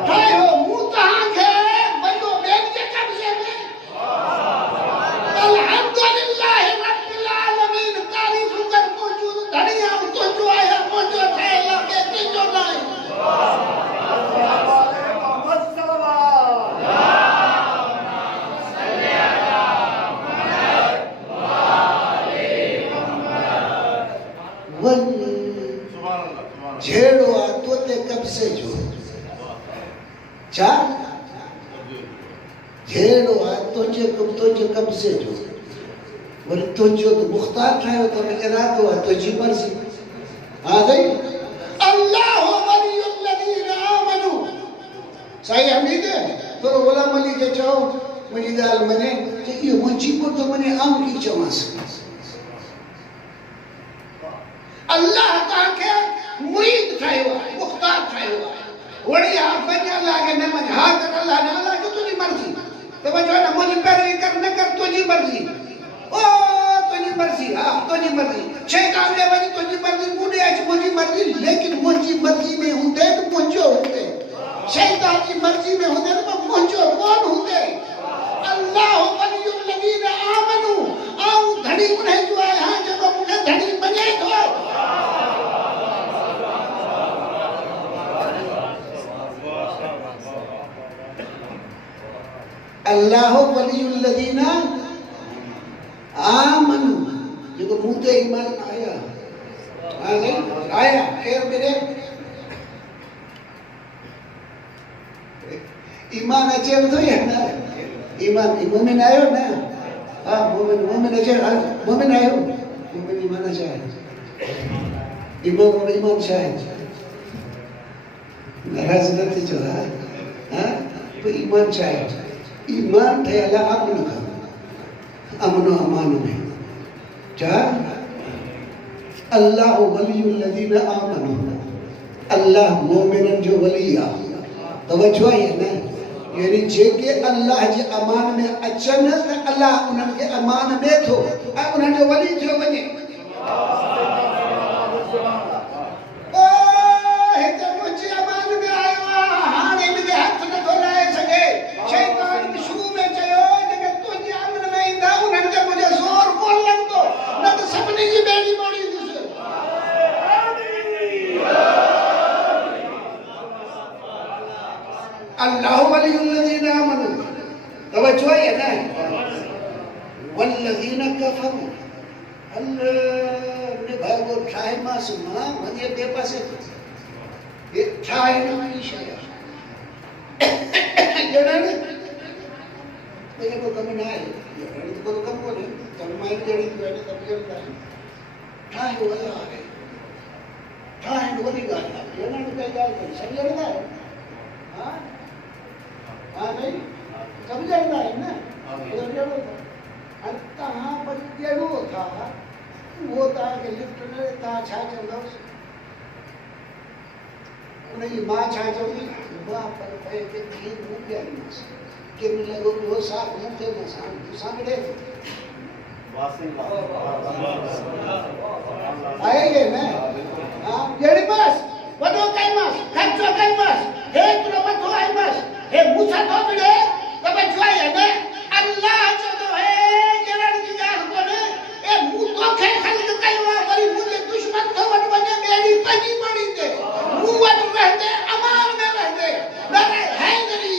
ठाहियो मूं तव्हांखे वॾो ॿियनि जे कब्ज़े में अल्हम्दुलिल्लाह रब्बिल आलमीन तारीफ़ कर मौजूद धणी आऊं तुंहिंजो आहियां मुंहिंजो ठहियल आहे तुंहिंजो न आहे झेड़ो आहे तोते कब्ज़े जो छा झेड़ो आहे तुंहिंजे कब्ज़े जो वरी तुंहिंजो त मुख़्तार ठाहियो त इरादो आहे तुंहिंजी मर्ज़ी हा साईं अल्लाह वलियुल लज़ीना आमनू साईं हमीद थोरो ग़ुलाम अली खे चओ मुंहिंजी ॻाल्हि मञे त इहो मुंहिंजी कोन थो मञे आऊं कीअं चवांसि अल्लाह तव्हांखे तवज्जो है ना, मुझे पैरवी कर न कर, तुझी मर्जी। ओ तुझी मर्जी, हाँ तुझी मर्जी। शैतान ने वही तुझी मर्जी मुझे आज मुझी मर्जी, लेकिन मुझी मर्जी में होते तो मुझो होते। शैतान की मर्जी में होते तो मुझो कौन होते? अल्लाह वलियुल लजीना आमनू। आऊ धड़ी उन्हें जो है हाँ जब मुझे धड़ी बने तो अल्लाह वलियुल लजीना आमनू, जो मुंह ते ईमान आया, हाँ नहीं आया, खैर मेरे ईमान अचे तो है ना, ईमान मोमिन आयो ना, हाँ मोमिन अचे, हाँ मोमिन आयो, मोमिन ईमान अचे, ईमान शायद नाराज नहीं चला, हाँ तो ईमान शायद, ईमान थे अल्लाह अमन का, अमनो अमान में, क्या? अल्लाह वलियुल लजीना आमनू, अल्लाह मोमिनन जो वलिया, तवज्जो है ना, यानी जेके अल्लाह जे अमान में अचन त अल्लाह उन्हनि खे अमान में थो ऐं उन्हनि जो वली थियो वञे। ओ हिते मुंहिंजे अमान में आयो आहे, हाणे हिनखे हथ नथो लाहे सघे। शैतान शुरू में चयो जेके तुंहिंजे अमन में ईंदा उन्हनि खे मुंहिंजो ज़ोर कोन लॻंदो, न त सभिनी जी ॿेड़ी ॿोड़ी अल्लाह वलियुल लजीना आमनू, तवज्जो है ना, वल्लजीना कफरू, अल्लाह ने भागो ठाए मास मां वने बे पासे ये ठाए ना शया जड़ा ने ये को कम ना है, ये को कम को नहीं तलमाई जड़ी बैठे तब जड़ है ठाए वाला आ गए, ठाए वाली गाल ये ना कह गाल सब जड़ता है, हां हाँ नहीं सब जानता है ना, उधर जरूर था, तहाँ पर जरूर था, वो था कि लिफ्ट ने तहाँ छा चलता उस, उन्हें माँ छा चलती, वहाँ पर भाई के तीन मुँह क्या नहीं कि मुझे लगो कि वो साफ मुँह थे ना सामने आएंगे ना, हाँ जड़ी बस, वडो कई मास, खर्चो कई मास, हे तुम मत हो आई मास, हे मुझा तो मिले, तब जो है ना, अल्लाह जो तो है जलन की गाल को ने, ये मुझ तो खे खाली तो कई बार बड़ी मुझे दुश्मन तो बन बने मेरी पनी पड़ी थे, मुझ वट रहते, अमान में रहते, लगे हैंगरी।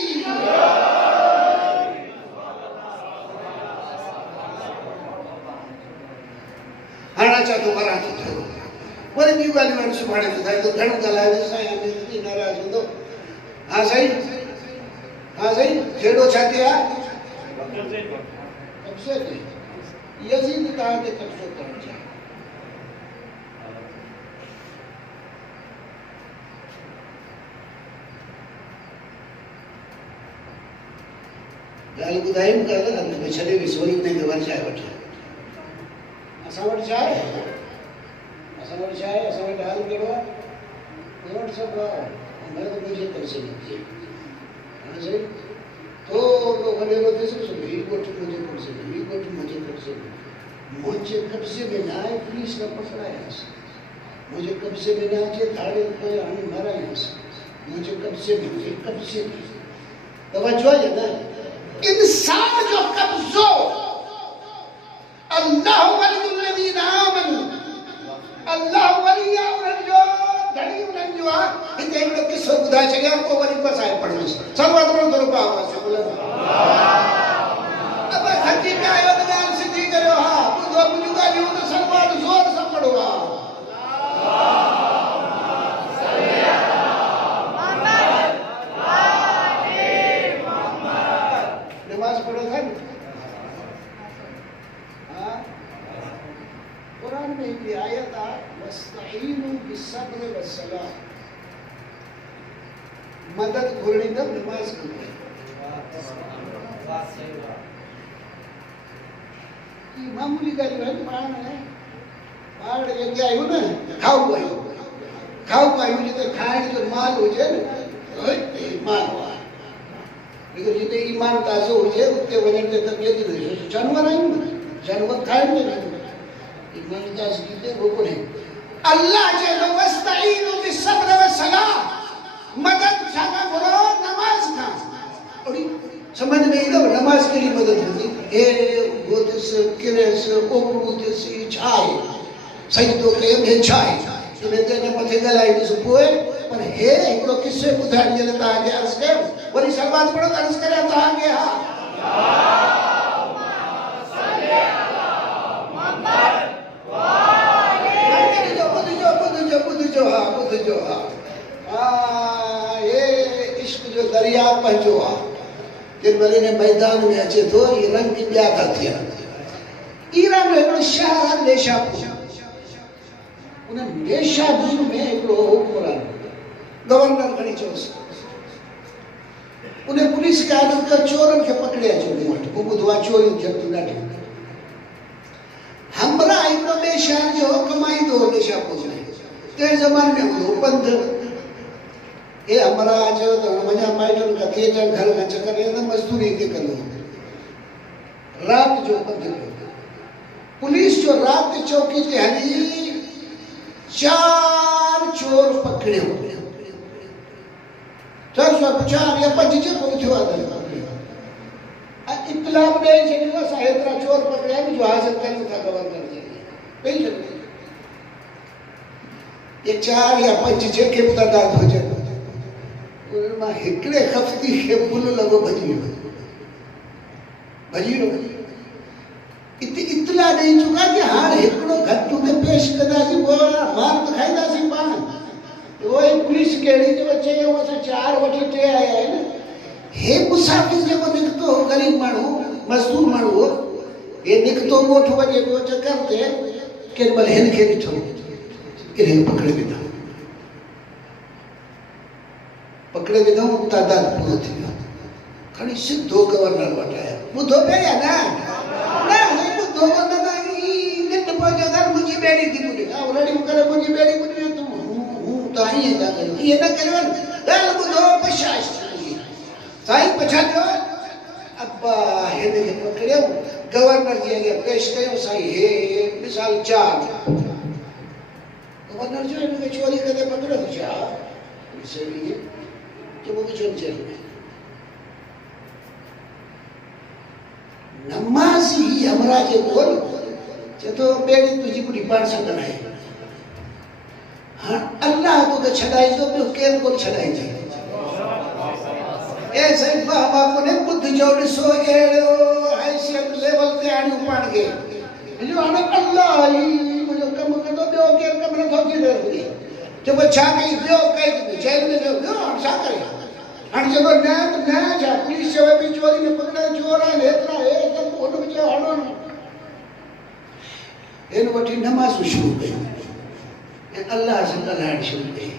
हरा चातो करा तो थे, बड़े न्यू गाली में सुभाने तो था, तो धन गलाए जैसा यहाँ पे इतनी नाराज हो तो, हाँ सही, हाँ सही, जेडो चाहते हैं, कब्ज़े थे, यजीद कहाँ के कब्ज़े करना चाहिए, गाली बुधाई में कर लगा, बेचने की सोई नहीं दबान चाहे बच्चे, असावट चाहे, असावट हाल के बाद, असावट सब मैं तो मुझे कर सकती है, तो बड़े लोग कैसे सुने, ये कोट मुझे कर सकते, ये कोट मुझे कर सकते, मुझे कब्ज़े में ना आए पुलिस का पकड़ा है, मुझे कब्ज़े में ना आए थाड़े कोई आने मारा है, मुझे कब्ज़े में, तवज्जो है ना, इंसान जो कब्ज़ो, अल्लाह वलियुल लजीना आमनू, अल्लाह वलिया उन्हनि जो धड़ी उन्हनि जो आहे, हिते हिकिड़ो किस्सो ॿुधाए छॾियां पोइ वरी बसि आहे पढ़ंदुसि, सभु वारो रुपया आवाज़ से बोले, अब सची में आयो त ॻाल्हि सिधी करियो, हा ॿुधो मुंहिंजूं ॻाल्हियूं त सलमान ज़ोर सां पढ़ो हा, नमाज़ पढ़ो था न, हाँ कुरान में हिकिड़ी आयत आहे, वस्तईनु बिस्सब्र वस्सलाह, मदद घुरणी त नमाज़ घुरणी, ये मामूली ॻाल्हि आहे, पाण यज्ञ आहियूं न, खाऊ आहियूं जिते खाइण जो माल हुजे न, माल लेकिन जिते ईमान ताज़ो हुजे उते वञण ते तकलीफ़ थी थिए। जानवर आहियूं न, जानवर खाइण ते ईमान ताज़गी ते वो कोन्हे। अल्लाह जे वस्तईनु बिस्सब्र वस्सलाह, मदद छाखा घुरो नमाज़ खां। थोड़ी समझ में ईंदो नमाज़ कहिड़ी मदद कंदी। हे गोदिस किरस ओकड़ू थियसि छा आहे, सजदो कयमि हे छा आहे, इन ते न मथे ॻाल्हाईंदुसि पोइ। पर हे हिकिड़ो किस्से ॿुधाइण जे लाइ तव्हांखे अर्ज़ु कयो। वरी सलवात पढ़ो त अर्ज़ु करियां तव्हांखे। ॿुधजो हे इश्क जो दरिया पंहिंजो आहे। जिन महिल इन मैदान में अचे थो ये रंग ॿिया था थियनि। ईरान में हिकिड़ो शहर आहे नेशापुर। उन नेशापुर में हिकिड़ो हुकुमरान गवर्नर खणी चयोसि, उन पुलिस खे आदेश कयो चोरनि खे पकड़े अचो मूं वटि। मूं ॿुधो आहे चोरियूं थियनि थियूं ॾाढियूं। हमरा हिकिड़ो ॿिए शहर जो कमाईंदो हो नेशापुर में। तंहिं ज़माने में हूंदो पंध। हे हमरा चयो त वञा माइटनि खां थिए घर खां चकर ईंदा मज़दूरी हिते कंदो। राति जो पंध कयो। पुलिस जो राति चौकी ते हली 4 चोर पकड़ियो। 450 या 5 जेको थियो आहे इत्तला बि ॾेई छॾियो असां हेतिरा चोर पकड़िया आहिनि जो हाज़िर कयूं था गवर्नर जे ॾेई छॾियो। ये 4 या 5 जेके बि तइदाद हुजनि उन्हनि मां हिकिड़े ख़फ़ती खे फुल लॻो भॼी वियो। इते इत्तला ॾेई चुका कि हाणे हिकिड़ो घटि में पेश कंदासीं पोइ मार त खाईंदासीं पाण। उहो पुलिस कहिड़ी जो चयो असां 4 वठी 3 आया आहिनि। हे मुसाफ़िर जेको निकितो हो ग़रीब माण्हू मज़दूर माण्हू हो, हे निकितो ॻोठ वञे पियो चकर ते केॾी महिल हिन खे ॾिठो इन्हे पकड़े विधा। पकड़े विधऊं तादाद पूरो थी वियो। खणी सिधो गवर्नर वटि आया। ॿुधो पिया या न ॿुधो न निंड पहुचे घर मुंहिंजी ॿेड़ी थी ॿुधे रड़ी करे मुंहिंजी ॿेड़ी ॿुधी तूं त हीअं था कयो ईअं न कयो ॻाल्हि ॿुधो पछाश साईं पछा थियो। अब्बा हिन खे पकड़ियो गवर्नर जी अॻियां पेश कयो। साईं हे मिसाल 4 गवर्नर जो हिन खे चोरी करे पकड़ियो त छा चइबो विझो जेल में। नमाज़ी हमरा जे बोल चए थो ॿेड़ी तुंहिंजी पूरी पाण सां ॻाल्हाए। हाणे अल्लाह तोखे छॾाईंदो ॿियो केरु कोन छॾाईंदो। ए साईं बाबा कोने बुद्ध जो ॾिसो अहिड़ो हैसियत लेवल ते आणियूं पाण खे जो हाणे अल्लाह ई मुंहिंजो कमु कंदो ॿियो केरु कमु नथो थी रहे। चइबो छा कई ॿियो कई जेल में वियो हाणे छा करे। हाणे चइबो न छा पुलिस चवे पई चोरी में पकड़े चोर आहिनि हेतिरा हे हुन में चयो हणो न। हिन वठी नमाज़ शुरू कई ऐं अल्लाह सां ॻाल्हाइणु शुरू कई।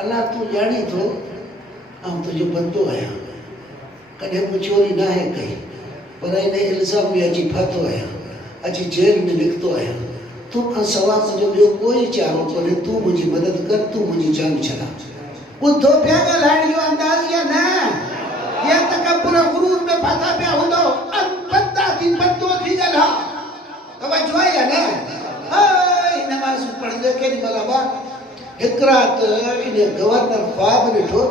अल्लाह तूं ॼाणी थो आउं तुंहिंजो बंदो आहियां। कॾहिं मूं चोरी न आहे कई पर इन इल्ज़ाम में अची फाथो आहियां, अची जेल में निकितो आहियां। तोखां सवाइ मुंहिंजो ॿियो कोई चारो कोन्हे। तूं मुंहिंजी मदद कर, तूं मुंहिंजी जान छॾा। ॿुधो पिया ॻाल्हाइण जो अंदाज़ या न? या तकब्बुर गुरूर में फाथा पिया हूंदो। बंदा थी बंदो थी ॻाल्हा। तवजो आहे या न? नमाज़ पढ़ंदे केॾी महिल बा हिकु राति इन गवर्नर ख्वाब ॾिठो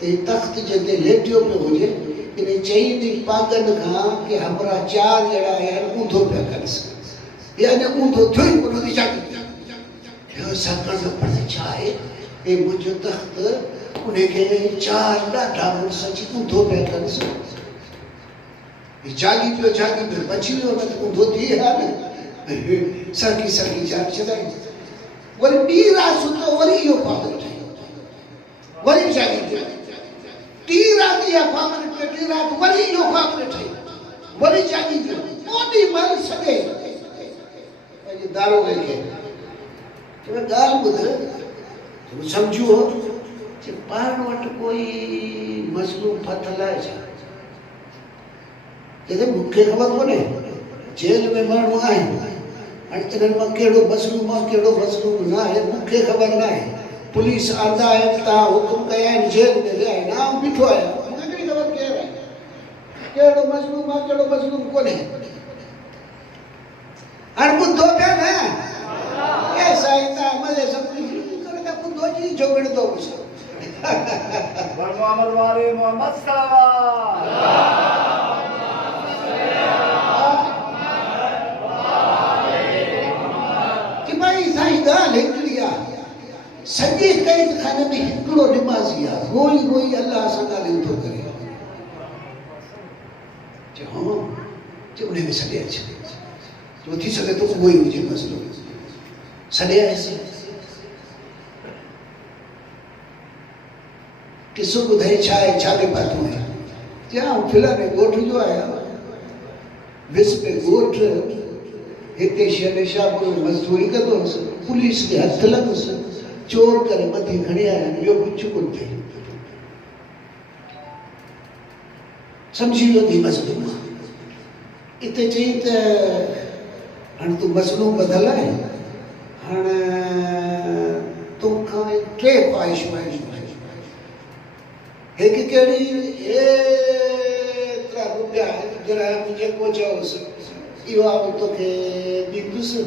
त तख़्त जे ते लेटियो पियो हुजे। इन चई पागनि खां कि हमरा 4 ॼणा आहिनि ऊंधो पिया कनि। या अञा ऊंधो थियो ई कोन हुई छा छा करणु पड़े छा आहे। हे मुंहिंजो तख़्त उनखे 4 ॾाढा मुड़ुस अची ऊंधो पिया कनि। जागी पियो बची वियो न त ऊंधो थी हा न। सरकी जान छॾाई। वरी ॿी राति सुतो वरी इहो ख्वाब ॾिठई वरी जागी पियो। 3 राति इहा ख्वाब ॾिठई 3 राति वरी इहो ख्वाब ॾिठई वरी जागी पियो। ओॾी महिल सॼे पंहिंजे दारोगे खे चयो ॻाल्हि ॿुध सम्झो कि पाण वटि कोई मज़लूम फाथल आहे छा। चए मूंखे ख़बर कोन्हे जेल में माण्हू आहिनि। हाणे इन्हनि मां कहिड़ो मज़लूम आहे कहिड़ो मज़लूम न आहे मूंखे ख़बर न आहे। पुलिस आंदा आहिनि तव्हां हुकुम कया आहिनि जेल में विया आहिनि आउं बीठो आहियां मूंखे कहिड़ी ख़बर केरु आहे। कहिड़ो मज़लूम आहे कहिड़ो मज़लूम कोन्हे हाणे ॿुधो पिया न ए साईं तव्हां मज़े सां ॿुधो जी जोगड़ थो पुछो मोहम्मद वाले मोहम्मद सल्लल्लाहु कि भाई साईं ॻाल्हि हिकिड़ी आहे सॼे क़ैद खाने में हिकिड़ो निमाज़ी आहे रोई रोई अलाह सां ॻाल्हियूं थो करे हाँ जो उन्हें में सड़े अच्छे जो थी सके तो वही मुझे मसलो सड़े ऐसे किसो बुधाई छाए छाले पातू है क्या फिलहाल में गोठ जो आया विस पे गोठ हिते शहर शाहपुर मजदूरी कंदो पुलिस के हथ लगस चोर करे मथे खणी आया ॿियो कुझु कोन थे समझी लो थी मजलूम इते चई त हाणे तूं मज़लूम बदल आहे हाणे तोखां टे ख़्वाहिशूं आहिनि हिकु कहिड़ी एतिरा रुपया ग्राम जेको चयोसि इहो आहे तोखे ॾींदुसि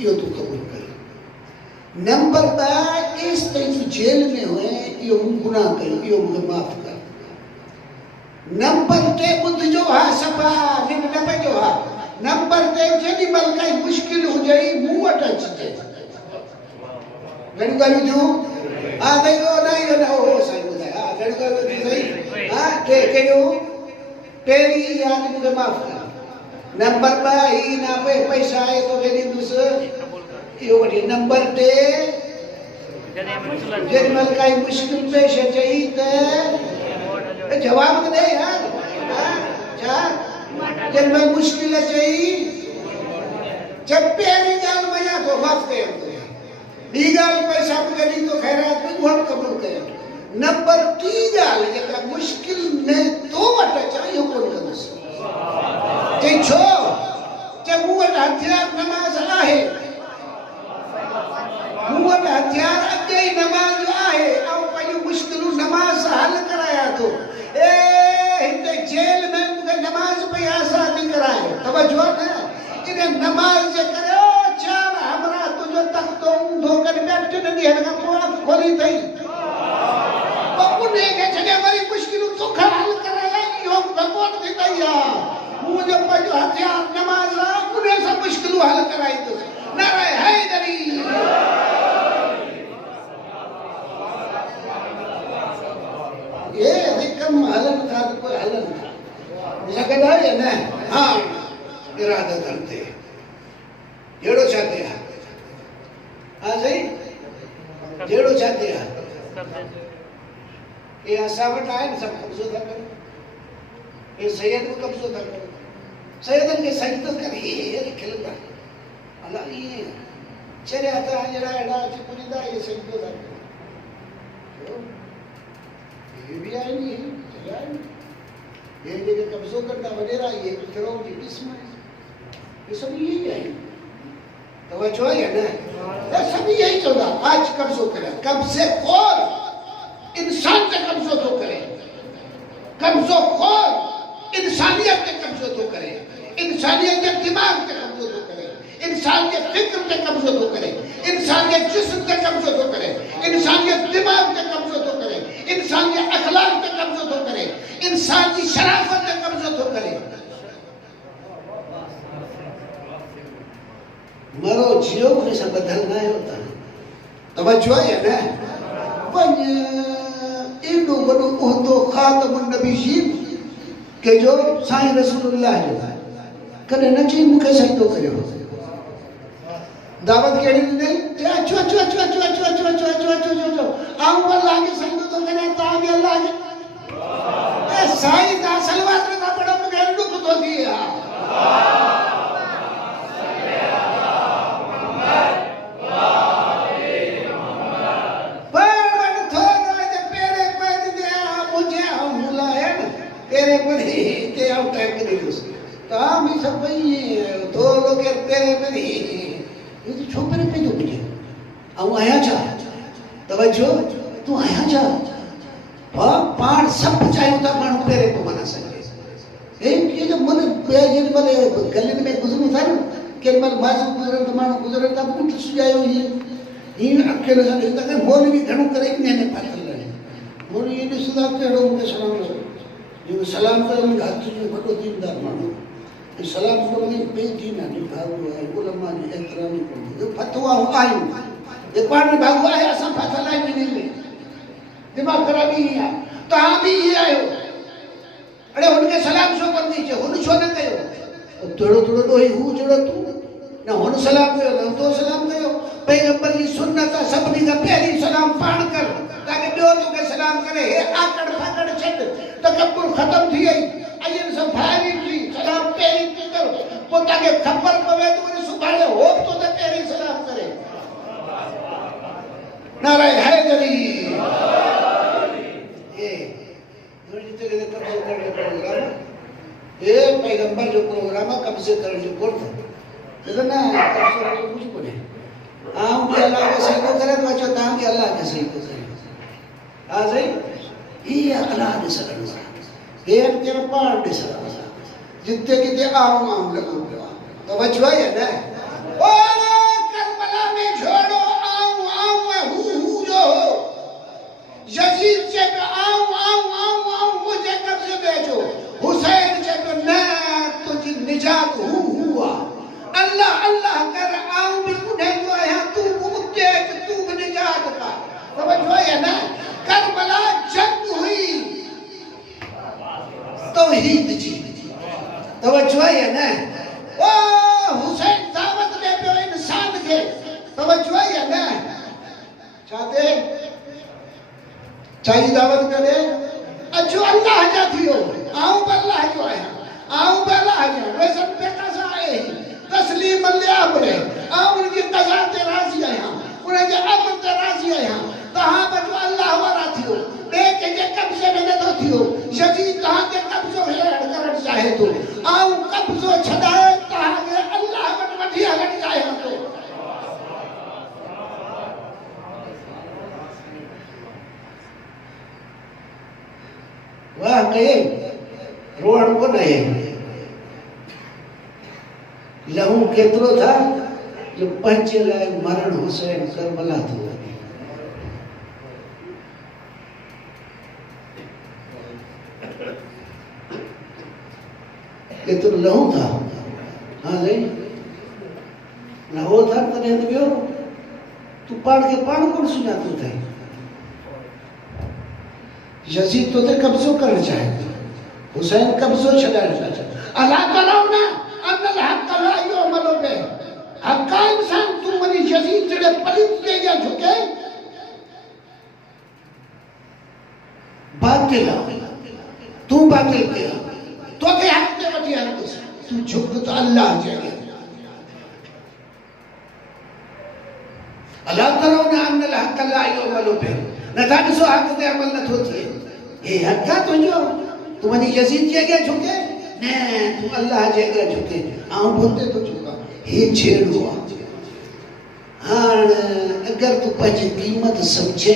इहो तूं क़बूल कर नंबर 2 एसि ताईं तूं जेल में हुए इहो गुनाह कयो इहो मूंखे माफ़ कर नंबर 3 ॿुधजो हा सफ़ा निंड न पइजो हा नंबर 3 जेॾी महिल काई मुश्किल हुजई मूं वटि अचिजे घणियूं ॻाल्हियूं थियूं हा साईं हो न हो साईं ॿुधाए हा घणियूं ॻाल्हियूं थियूं साईं हा टे कहिड़ियूं पहिरीं यादि मूंखे माफ़ कर नंबर 2 ही ना पैसा आहे तोखे ॾींदुसि इहो वठी नंबर 3 जेॾी महिल काई मुश्किल पेश अचई त जवाब तो नहीं यार क्या जब मैं मुश्किल चाहिए जब पहली गाल मजा तो माफ कर दो दी गाल पैसा गली तो खैरात में बहुत कबूल कर नंबर 3 गाल जेका मुश्किल ने तो वट चाहिए कोन कंदस के छो जब मुंह हथियार नमाज आहे मुंह हथियार अगे नमाज आहे और पहली मुश्किल नमाज हल कराया तो ए हिते जेल में मुझे नमाज पे आज़ादी कराए तवज्जो न इने नमाज जे करे ओ चार हमरा तुझो तख्तो ऊंधो कर बैठ न दी है को आंख खोली थई बकुने के छने हमारी मुश्किल तो हल कराए यो भगवान दी तैया मुझे पजो हथियार नमाज ला उन्हें सब मुश्किल हल कराई तो नारे हैदरी ये कम हलन था तो कोई हलन था जगह है ना हाँ इरादा करते जेड़ो चाहते हैं हाँ सही जेड़ो चाहते हैं ये असावट आए ना सब कब्जो था करो ये सैयद को कब्जो था करो सैयदन के सजदो कर ये खिलता अल्लाह ये चले आता है जरा एड़ा चिपनीदा ये सजदो था करो ये भी आए नहीं चला ये जगह कब्जो करता वगैरह ये फिरौन की किस्म है ये सब यही है तवज्जो है ना ये सब यही चलता आज कब्जो करे कब से खोर इंसान पे कब्जो तो करे कब्जो खोर इंसानियत पे कब्जो तो करे इंसानियत के दिमाग पे कब्जो तो करे इंसान के फिक्र पे कब्जो तो करे इंसान के जिस्म पे कब्जो तो करे इंसान के दिमाग पे कब्जो तो करे इंसान के अखलाक पे कब्जो तो करे इंसान की शराफत पे कब्जो तो करे मरो जियो ने सब बदलना है होता है तवज्जो है ना वन इनो वडो उहदो खातमुन नबीयीन के जो साईं रसूलुल्लाह जो कने न चई मुखे सजदो करियो दावत केड़ी ने अचो अचो अचो अचो अचो अचो अचो अचो अचो अचो आऊं अल्लाह के सजदो तो करे ता भी अल्लाह के ए साईं दा सलवात में पड़ा मुके दुख तो दिया तेरे बड़ी ते आउट टाइप के दिस काम ही सब वही तो लोग के तेरे बड़ी ये तो छोपरे पे जो मुझे अब आया जा तवज्जो तू आया जा पाण सब चाहिए था मानू तेरे को मना सके ये जो मन जिन वाले गली में गुजरू था ना के मल मासू गुजरन तो मानो गुजरन ता ऊट सुजायो ये अकेले से तक मोल भी घणो करे ने पातल रहे मोल ये सुधा केड़ो के सलाम जो सलाम करे हाथ जो बड़ो दीनदार मानो ये सलाम को में पे दीना नहीं भागो है उलमा ने एहतराम को फतवा आयो ये पाण भागो है असा फतला ही नहीं दिमाग खराबी है ता भी ये आयो अरे उनके सलाम छो कर दीजिए उन छो न कयो थोड़ो थोड़ो दोई हु जोड़ो तू ना हुन सलाम कयो ना तो सलाम कयो पैगंबर की सुन्नत सभनी का पहली सलाम पाण कर ताकि ॿियो तोखे सलाम करे हे आकड़ फाकड़ छॾ तकब्बुर खत्म थी वई अयन सब भाई थी सलाम पहिरीं थी कर पोइ ताके खबर पवे तो वरी सुभाणे होप तो त पहिरीं सलाम करे नारे हैदरी ये पैगंबर जो प्रोग्राम है कब से कर जो कोर्ट तो ना कब से कुछ कोने आम भी अल्लाह के सही को करे तो अच्छा ताम भी अल्लाह के सही को करे आ सही ये अल्लाह ने सलन ये के पार दे सलन जितने किते आम लगो तो बचवा है ना ओ करबला में छोड़ो आऊं हु जो यजीद से आऊं मुझे कब से भेजो हुसैन से ना तुझे निजात हुआ अल्लाह अल्लाह कर आऊं भी उन्हें जो है तू मुझे तू निजात का समझ है ना करबला जंग हुई तौहीद जी तवज्जो है ना ओ हुसैन दावत दे पियो इंसान के तवज्जो है ना चाहते चाहिए दावत करे अचो अल्लाह जा थियो आऊं अल्लाह जो आया आऊं अल्लाह जा वैसे बेटा सा आए तस्लीम लिया बरे आऊं उनकी कजा ते राजी आया उन्हें जे अब ते राजी आया तहां बजो अल्लाह वाला थियो देख के कब्जे में न तो थियो यजीद तहां के कब्जो हेड करन चाहे तो आऊं कब्जो छडाए तहां के अल्लाह वट वठी हट जाए तो वाह कहे रोहन को नहीं लहू केतरो था जो पंचे लाए मरण हुसैन करबला थो केतरो लहू था हाँ नहीं लहो था तने तो तू पाड़ के पाड़ कौन सुना तू थे यजीद तो ते कब्जो करना चाहे हुसैन कब्जो छड़ाना चाहे अल्लाह कराओ ना अल्लाह हक करा यो अमलो पे हक इंसान तू मनी यजीद जड़े पलित ले गया झुके बातिल तू बातिल किया तो के हक ते वठी हल तू झुक तो अल्लाह जाए अल्लाह कराओ ना अल्लाह हक करा यो अमलो पे न था सो हक ते अमल न थो थिए ये हक्का तुझो तू मनी यजीद जगह झुके ने तू अल्लाह जगह झुके आऊं बोलते तो झुका हे छेड़ो हां अगर तू पंहिंजी कीमत समझे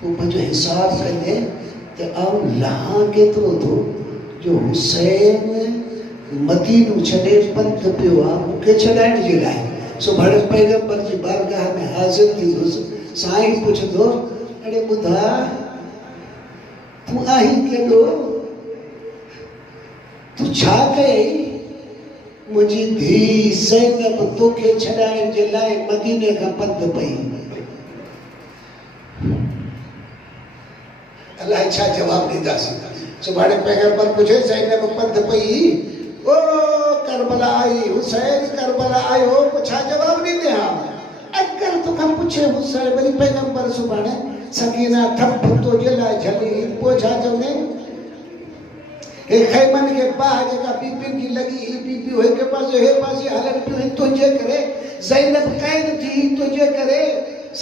तू पंहिंजो हिसाब कंदे ते आऊं लहा केतिरो थो जो हुसैन मदीनो छॾे पंध पियो आहे मूंखे छॾाइण जे लाइ सुभाणे पैगंबर जी बारगाह में हाज़िर थींदुसि साईं पुछंदो अड़े ॿुधा तू आही केॾो तू छा कई मुंहिंजी धीउ ज़ैनब तोखे छॾाइण जे लाइ मदीने खां पंधु पई अलाए छा जवाबु ॾींदासीं सुभाणे पैगंबर पुछे ज़ैनब पंधु पई ओ करबला आई हुसैन करबला आयो पोइ छा जवाबु ॾींदे हा अगर तोखां पुछे हुसैन वरी पैगंबर सुभाणे सकीना थप तो जे लाइ झली पोइ छा चवंदे हे खैमन के बाह जेका बीबी की लगी बीबी होए के पासे हे पासे हलन पियो तुझे करे ज़ैनब कैद थी तुझे करे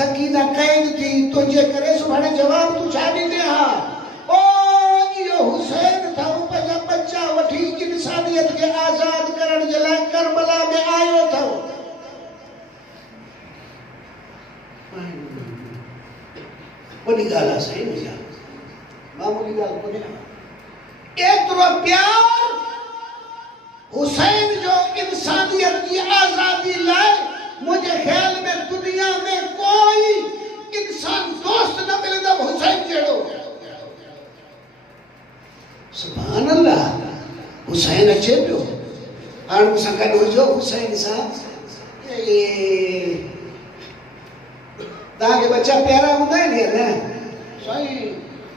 सकीना कैद थी तुझे करे सुभाणे जवाब तू छा ॾींदे हा ओ इहो हुसैन था पंहिंजा बच्चा वठी इंसानियत के आज़ाद करण जे लाइ करबला में आयो था वॾी ॻाल्हि आहे सही मुंहिंजा मामूली ॻाल्हि कोन्हे एतिरो प्यार हुसैन जो इंसानियत की आजादी लाए मुझे ख्याल में दुनिया में कोई इंसान दोस्त न मिलंदो हुसैन जहिड़ो। सुभान अल्लाह, हुसैन अचे पियो। हाणे मूंसां गॾु हुजो हुसैन सां। तव्हांखे बच्चा प्यारा हूंदा आहिनि या न? साईं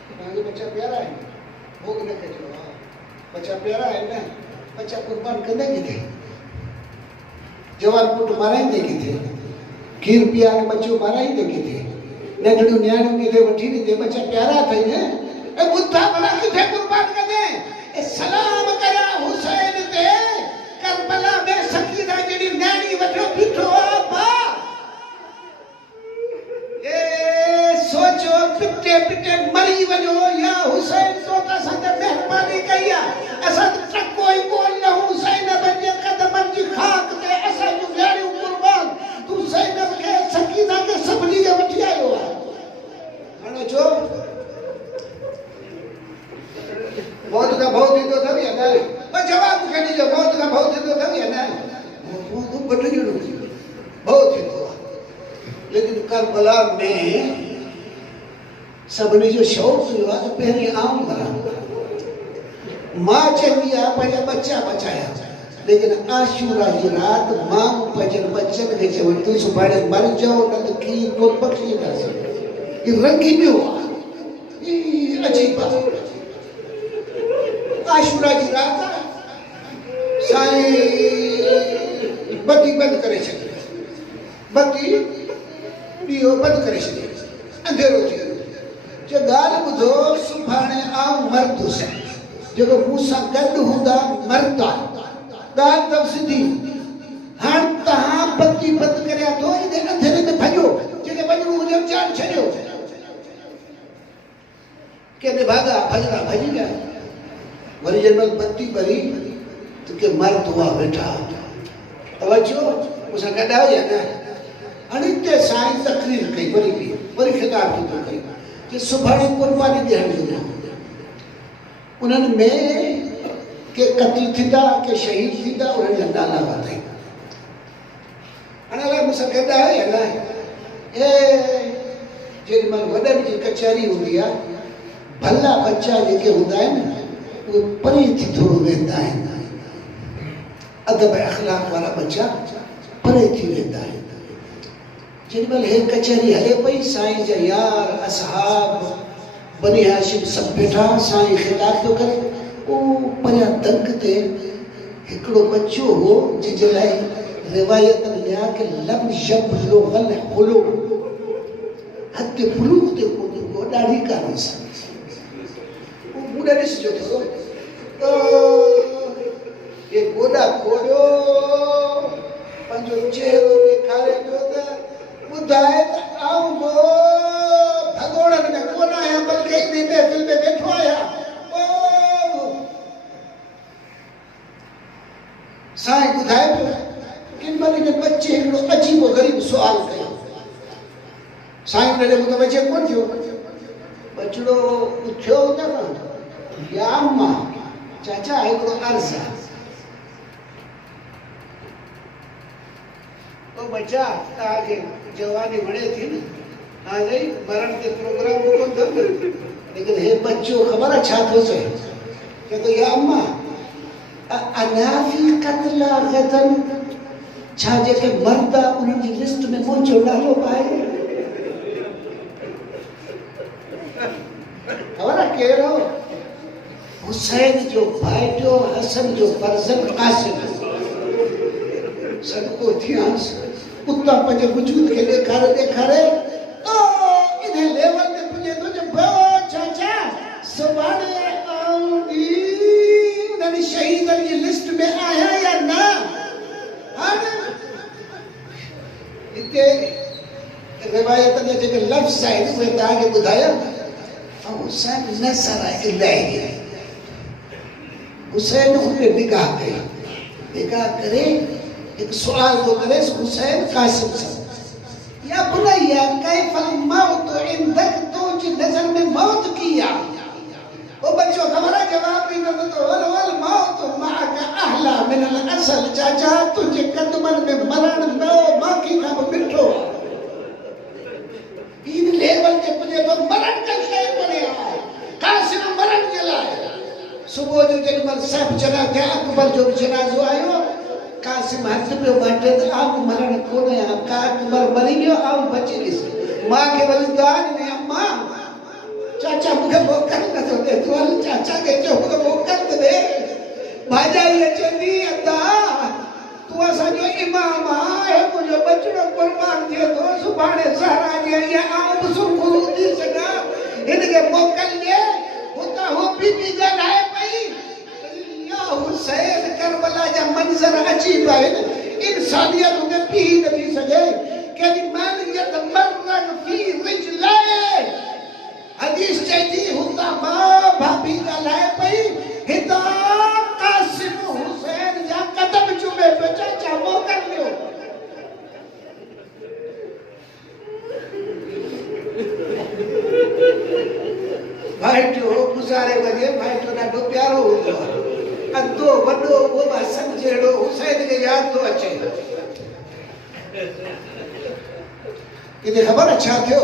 तव्हांखे बच्चा प्यारा आहिनि? भोग न कजो। हा, बच्चा प्यारा आहिनि न? बच्चा कुर्बान कंदे किथे? जवान पुट माराईंदे किथे? खीर पीआ के बच्चो माराईंदे किथे? नंढड़ियूं न्याणियूं किथे वठी ॾींदे? बच्चा प्यारा अथई न? ए बुद्धा भला किथे कुर्बान कंदे? ए सलाम कया हुसैन ते करबला में सकीना जड़ी न्याणी वठो बीठो अब्बा। ए सोचो पिटे पिटे मरी वञो या हुसैन तो असांखे महिरबानी कई आहे। असां टको ई कोन न हुसैन जे क़दमनि जी खाक ते असां जूं न्याणियूं कुर्बान। तूं ज़ैनब खे सकीना खे सभिनी खे वठी आयो आहे। हाणे चओ मौत का भउ थींदो अथव या न? जवाब मूंखे ॾिजो, मौत का भउ थींदो अथव या न? भउ थींदो आहे, लेकिन करबला में सभिनी जो शौक़ हुयो आहे त पहिरीं आऊं मरां। मां चवंदी आहे पंहिंजा बच्चा बचाया, लेकिन आशूरा जी राति मां पंहिंजनि बच्चनि खे चवनि तूं सुभाणे मर जाओ न त खीर कोन पकड़ींदासीं। इहो रंगी पियो आहे, अजीब आहे। आशूरा जी रात साईं बत्ती बंदि करे छॾी, बत्ती ॾीओ बंदि करे छॾी, अंधेरो थी वियो। जो ॻाल्हि ॿुधो, सुभाणे आऊं मरदुसि, जेको मूंसां गॾु हूंदा मरदा। ॻाल्हि अथव सिधी। हाणे तव्हां बत्ती बंदि करिया थो इन अंधेरे में भॼो, जेके वञिणो हुजे जान छॾियो। केॾे भाॻा भॼंदा भॼी विया। वरी जंहिं बत्ती ॿरी त के मर्द हुआ वेठा, तवजो मूंसां गॾु आयो या न? हाणे हिते साईं तकरीर कई, वरी ख़िताब थी थो कई कि सुभाणे कुर्बानी ॾियण जो उन्हनि में के क़त्ल थींदा, के शहीद थींदा, उन्हनि जा नाला वधाई। हाणे अलाए मूंसां गॾु आयो या न? जेॾी महिल वॾनि जी कचहरी हूंदी आहे, भला बच्चा जेके हूंदा आहिनि उहे परे थी थोरो वेंदा आहिनि। अदब अख़लाक वारा बच्चा परे थी वेंदा आहिनि। जेॾी महिल हे कचहरी हले पई, साईं जा यार असहाब बनी हाशिम सभु वेठा, साईं ख़िताब थो करे। उहो परियां दंग ते हिकिड़ो बच्चो हो जंहिंजे लाइ रिवायत में लिया कि लम यबलो गल हुलो, हद बुलूग ते को ॾाढी कान्हे सा। मूं ॾिसजो थोरो, ये गोॾा खोलियो, पंहिंजो चहिरो ॾेखारे पियो त ॿुधाए त आऊं बि भॻोड़नि में कोन आहियां, बल्कि इन महफ़िल में वेठो आहियां। साईं ॿुधाए पियो कि महिल बच्चे हिकिड़ो अजीब ग़रीब सुवाल कयो। साईं उन ॾे मुतवजह कोन थियो। बचिड़ो उथियो त या अम्मा चाचा हिकिड़ो अर्ज़ आहे। ओ बच्चा तव्हांखे जवानी वणे थी न, हाणे मरण ते प्रोग्राम कोन अथव, लेकिन हे बच्चो ख़बर आहे छा थो चए? चए थो या अम्मा अनाफी कतला गदन, छा जेके मर्द आहे उन्हनि जी लिस्ट में मुंहिंजो नालो आहे? ख़बर आहे कहिड़ो? हुसैन जो भाइटियो हसन जो फर्ज़ंद क़ासिम। सदको थियांसि, उतां पंहिंजे वजूद खे ॾेखारे इन लेवल ते पुॼे थो जो चाचा सुभाणे आऊंगी उन्हनि शहीदनि जी लिस्ट में आहियां या न? हाणे हिते रिवायत में जेके लफ़्ज़ आहिनि उहे तव्हांखे ॿुधाया। हुसैन नज़र इलाही, हुसैन उनमें निगाह कई, निगाह करे एक सवाल तो करे हुसैन कासिम से, या बुनैया कैफल मौत इंदक, तुझ नजर में मौत किया? वो बच्चों हमारा जवाब नहीं दो तो वल वल मौत माका अहला मिनल असल चाचा तुझे कदमन में मरण नो माकी का मिठो इन लेवल के तुझे तो मरण का शेर बने कासिम मरण के लाए सुबह जो जन्मल सब जना थे अकबर जो जनाजो आयो कासिम हथ पे बाटे तो आप मरण कोने का अकबर मरी गयो आप बची नहीं मां के बलिदान ने अम्मा चाचा मुझे मोकल न तो दे तू चाचा के जो मुझे मोकल तो दे भाजा ये चंदी अदा तू असा जो इमाम है मुझे बचड़ो कुर्बान दिए तो सुभाणे सारा जे ये आम सुखू दी सका इनके मोकल ने होता हो बीबी गनाए पई या हुसैन करबला जा मंजर अजीब है इंसानियत में पी नहीं सके कि मानियत मरन फी रिजलाए हदीस चैती हुता मां भाभी गलाए पई हिता कासिम हुसैन जा कदम चुमे पे चाचा मोकल लियो भाई जो गुजारे वजे भाई तो ॾाढो प्यारो हूंदो अंतो वॾो वो समझेड़ो हुसैन के याद तो अचे किथे खबर अच्छा थियो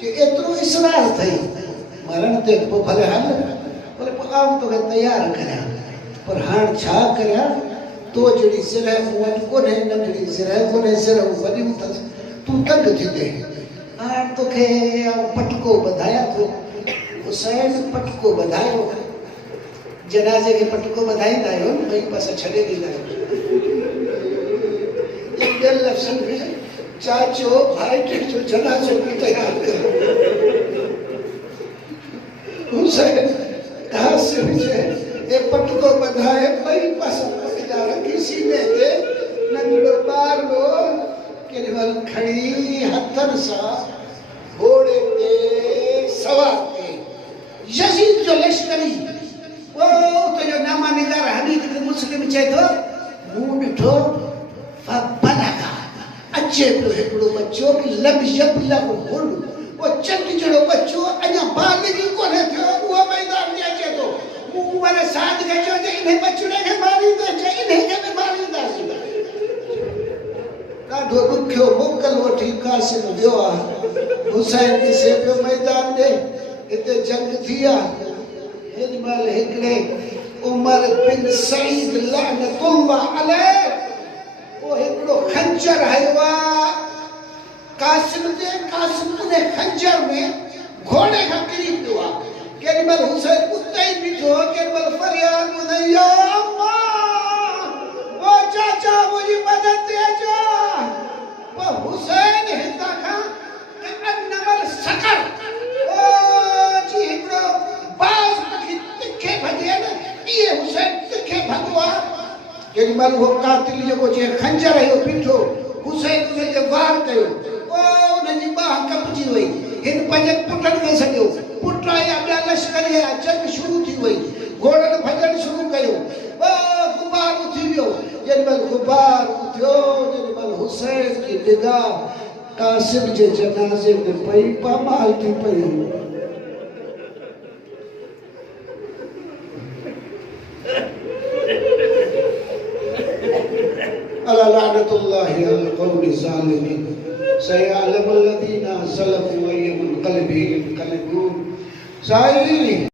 कि एतरो इसरार थई मरण ते को भले हाल बोले आम तो तैयार करया पर हाण छा करया तो जड़ी सिरे मुवन को ने नंगड़ी सिरे को ने सिरे वडी उथस तू तंग थी दे हाण तो के पटको बधाया तो हुसैन पटको बधायो जनाजे के पटको बधाई दायो भई पास छडे दी दायो एक गल लफ्ज़ में चाचो भाई के जो जनाजे की तैयार कर हुसैन कहां से मुझे ये पटको बधाए भाई पास जा किसी ने दे नंगड़ो बार लो केवल खड़ी हथन सा घोड़े पे सवार पे यजीद जो लश्करी वो तो जो नामा निगार हदीस के मुस्लिम चे तो मुंह मिठो फबलगा अच्छे तो एकड़ो बच्चो की लब यबलग हुल वो चट जड़ो बच्चो अना बालगी को ने थियो वो मैदान में अचे तो मुंह वाले साथ के जो इन्हें बच्चों के मारी दे जे इन्हें के मारी दा ॾाढो ॾुखियो मोकल वठी कासिम वियो आहे हुसैन ॾिसे पियो मैदान ॾे हिते जंग थी आहे हिन महिल हिकिड़े उमर बिन सईद लअनतुल्लाह अलैह वो हिकिड़ो खंजर हयो आहे कासिम ने खंजर में घोड़े खां किरी पियो आहे केॾी महिल हुसैन उते ई बीठो केॾी महिल फरियाद ॿुधई या अम्मा ओ चाचा मुंहिंजी मदद ते अचो वो हुसैन हितां खां अन्नमल सकर ओ जी हिकिड़ो बाज़ पखी तिखे भॼे न इहे हुसैन तिखे भॻो आहे केॾी महिल उहो कातिल जेको जे खंजर हुयो बीठो हुसैन उन जे वार कयो ओ उन जी बाह कपजी वई हिन पंहिंजे पुटनि खे सॼो पुट आया ॿिया लश्कर या जंग शुरू थी वई घोड़नि भॼणु शुरू कयो ओ गुबार उथी वियो जेॾी महिल गुबार उथियो जेॾी महिल हुसैन जी निगाह कासिम जे जनाज़े में पई पामाल थी पई अला लानतुल्लाहि अल कौमि ज़ालिमीन सयअलमुल लज़ीना ज़लमू अय्युल क़ल्बि यन्क़लिबून साइली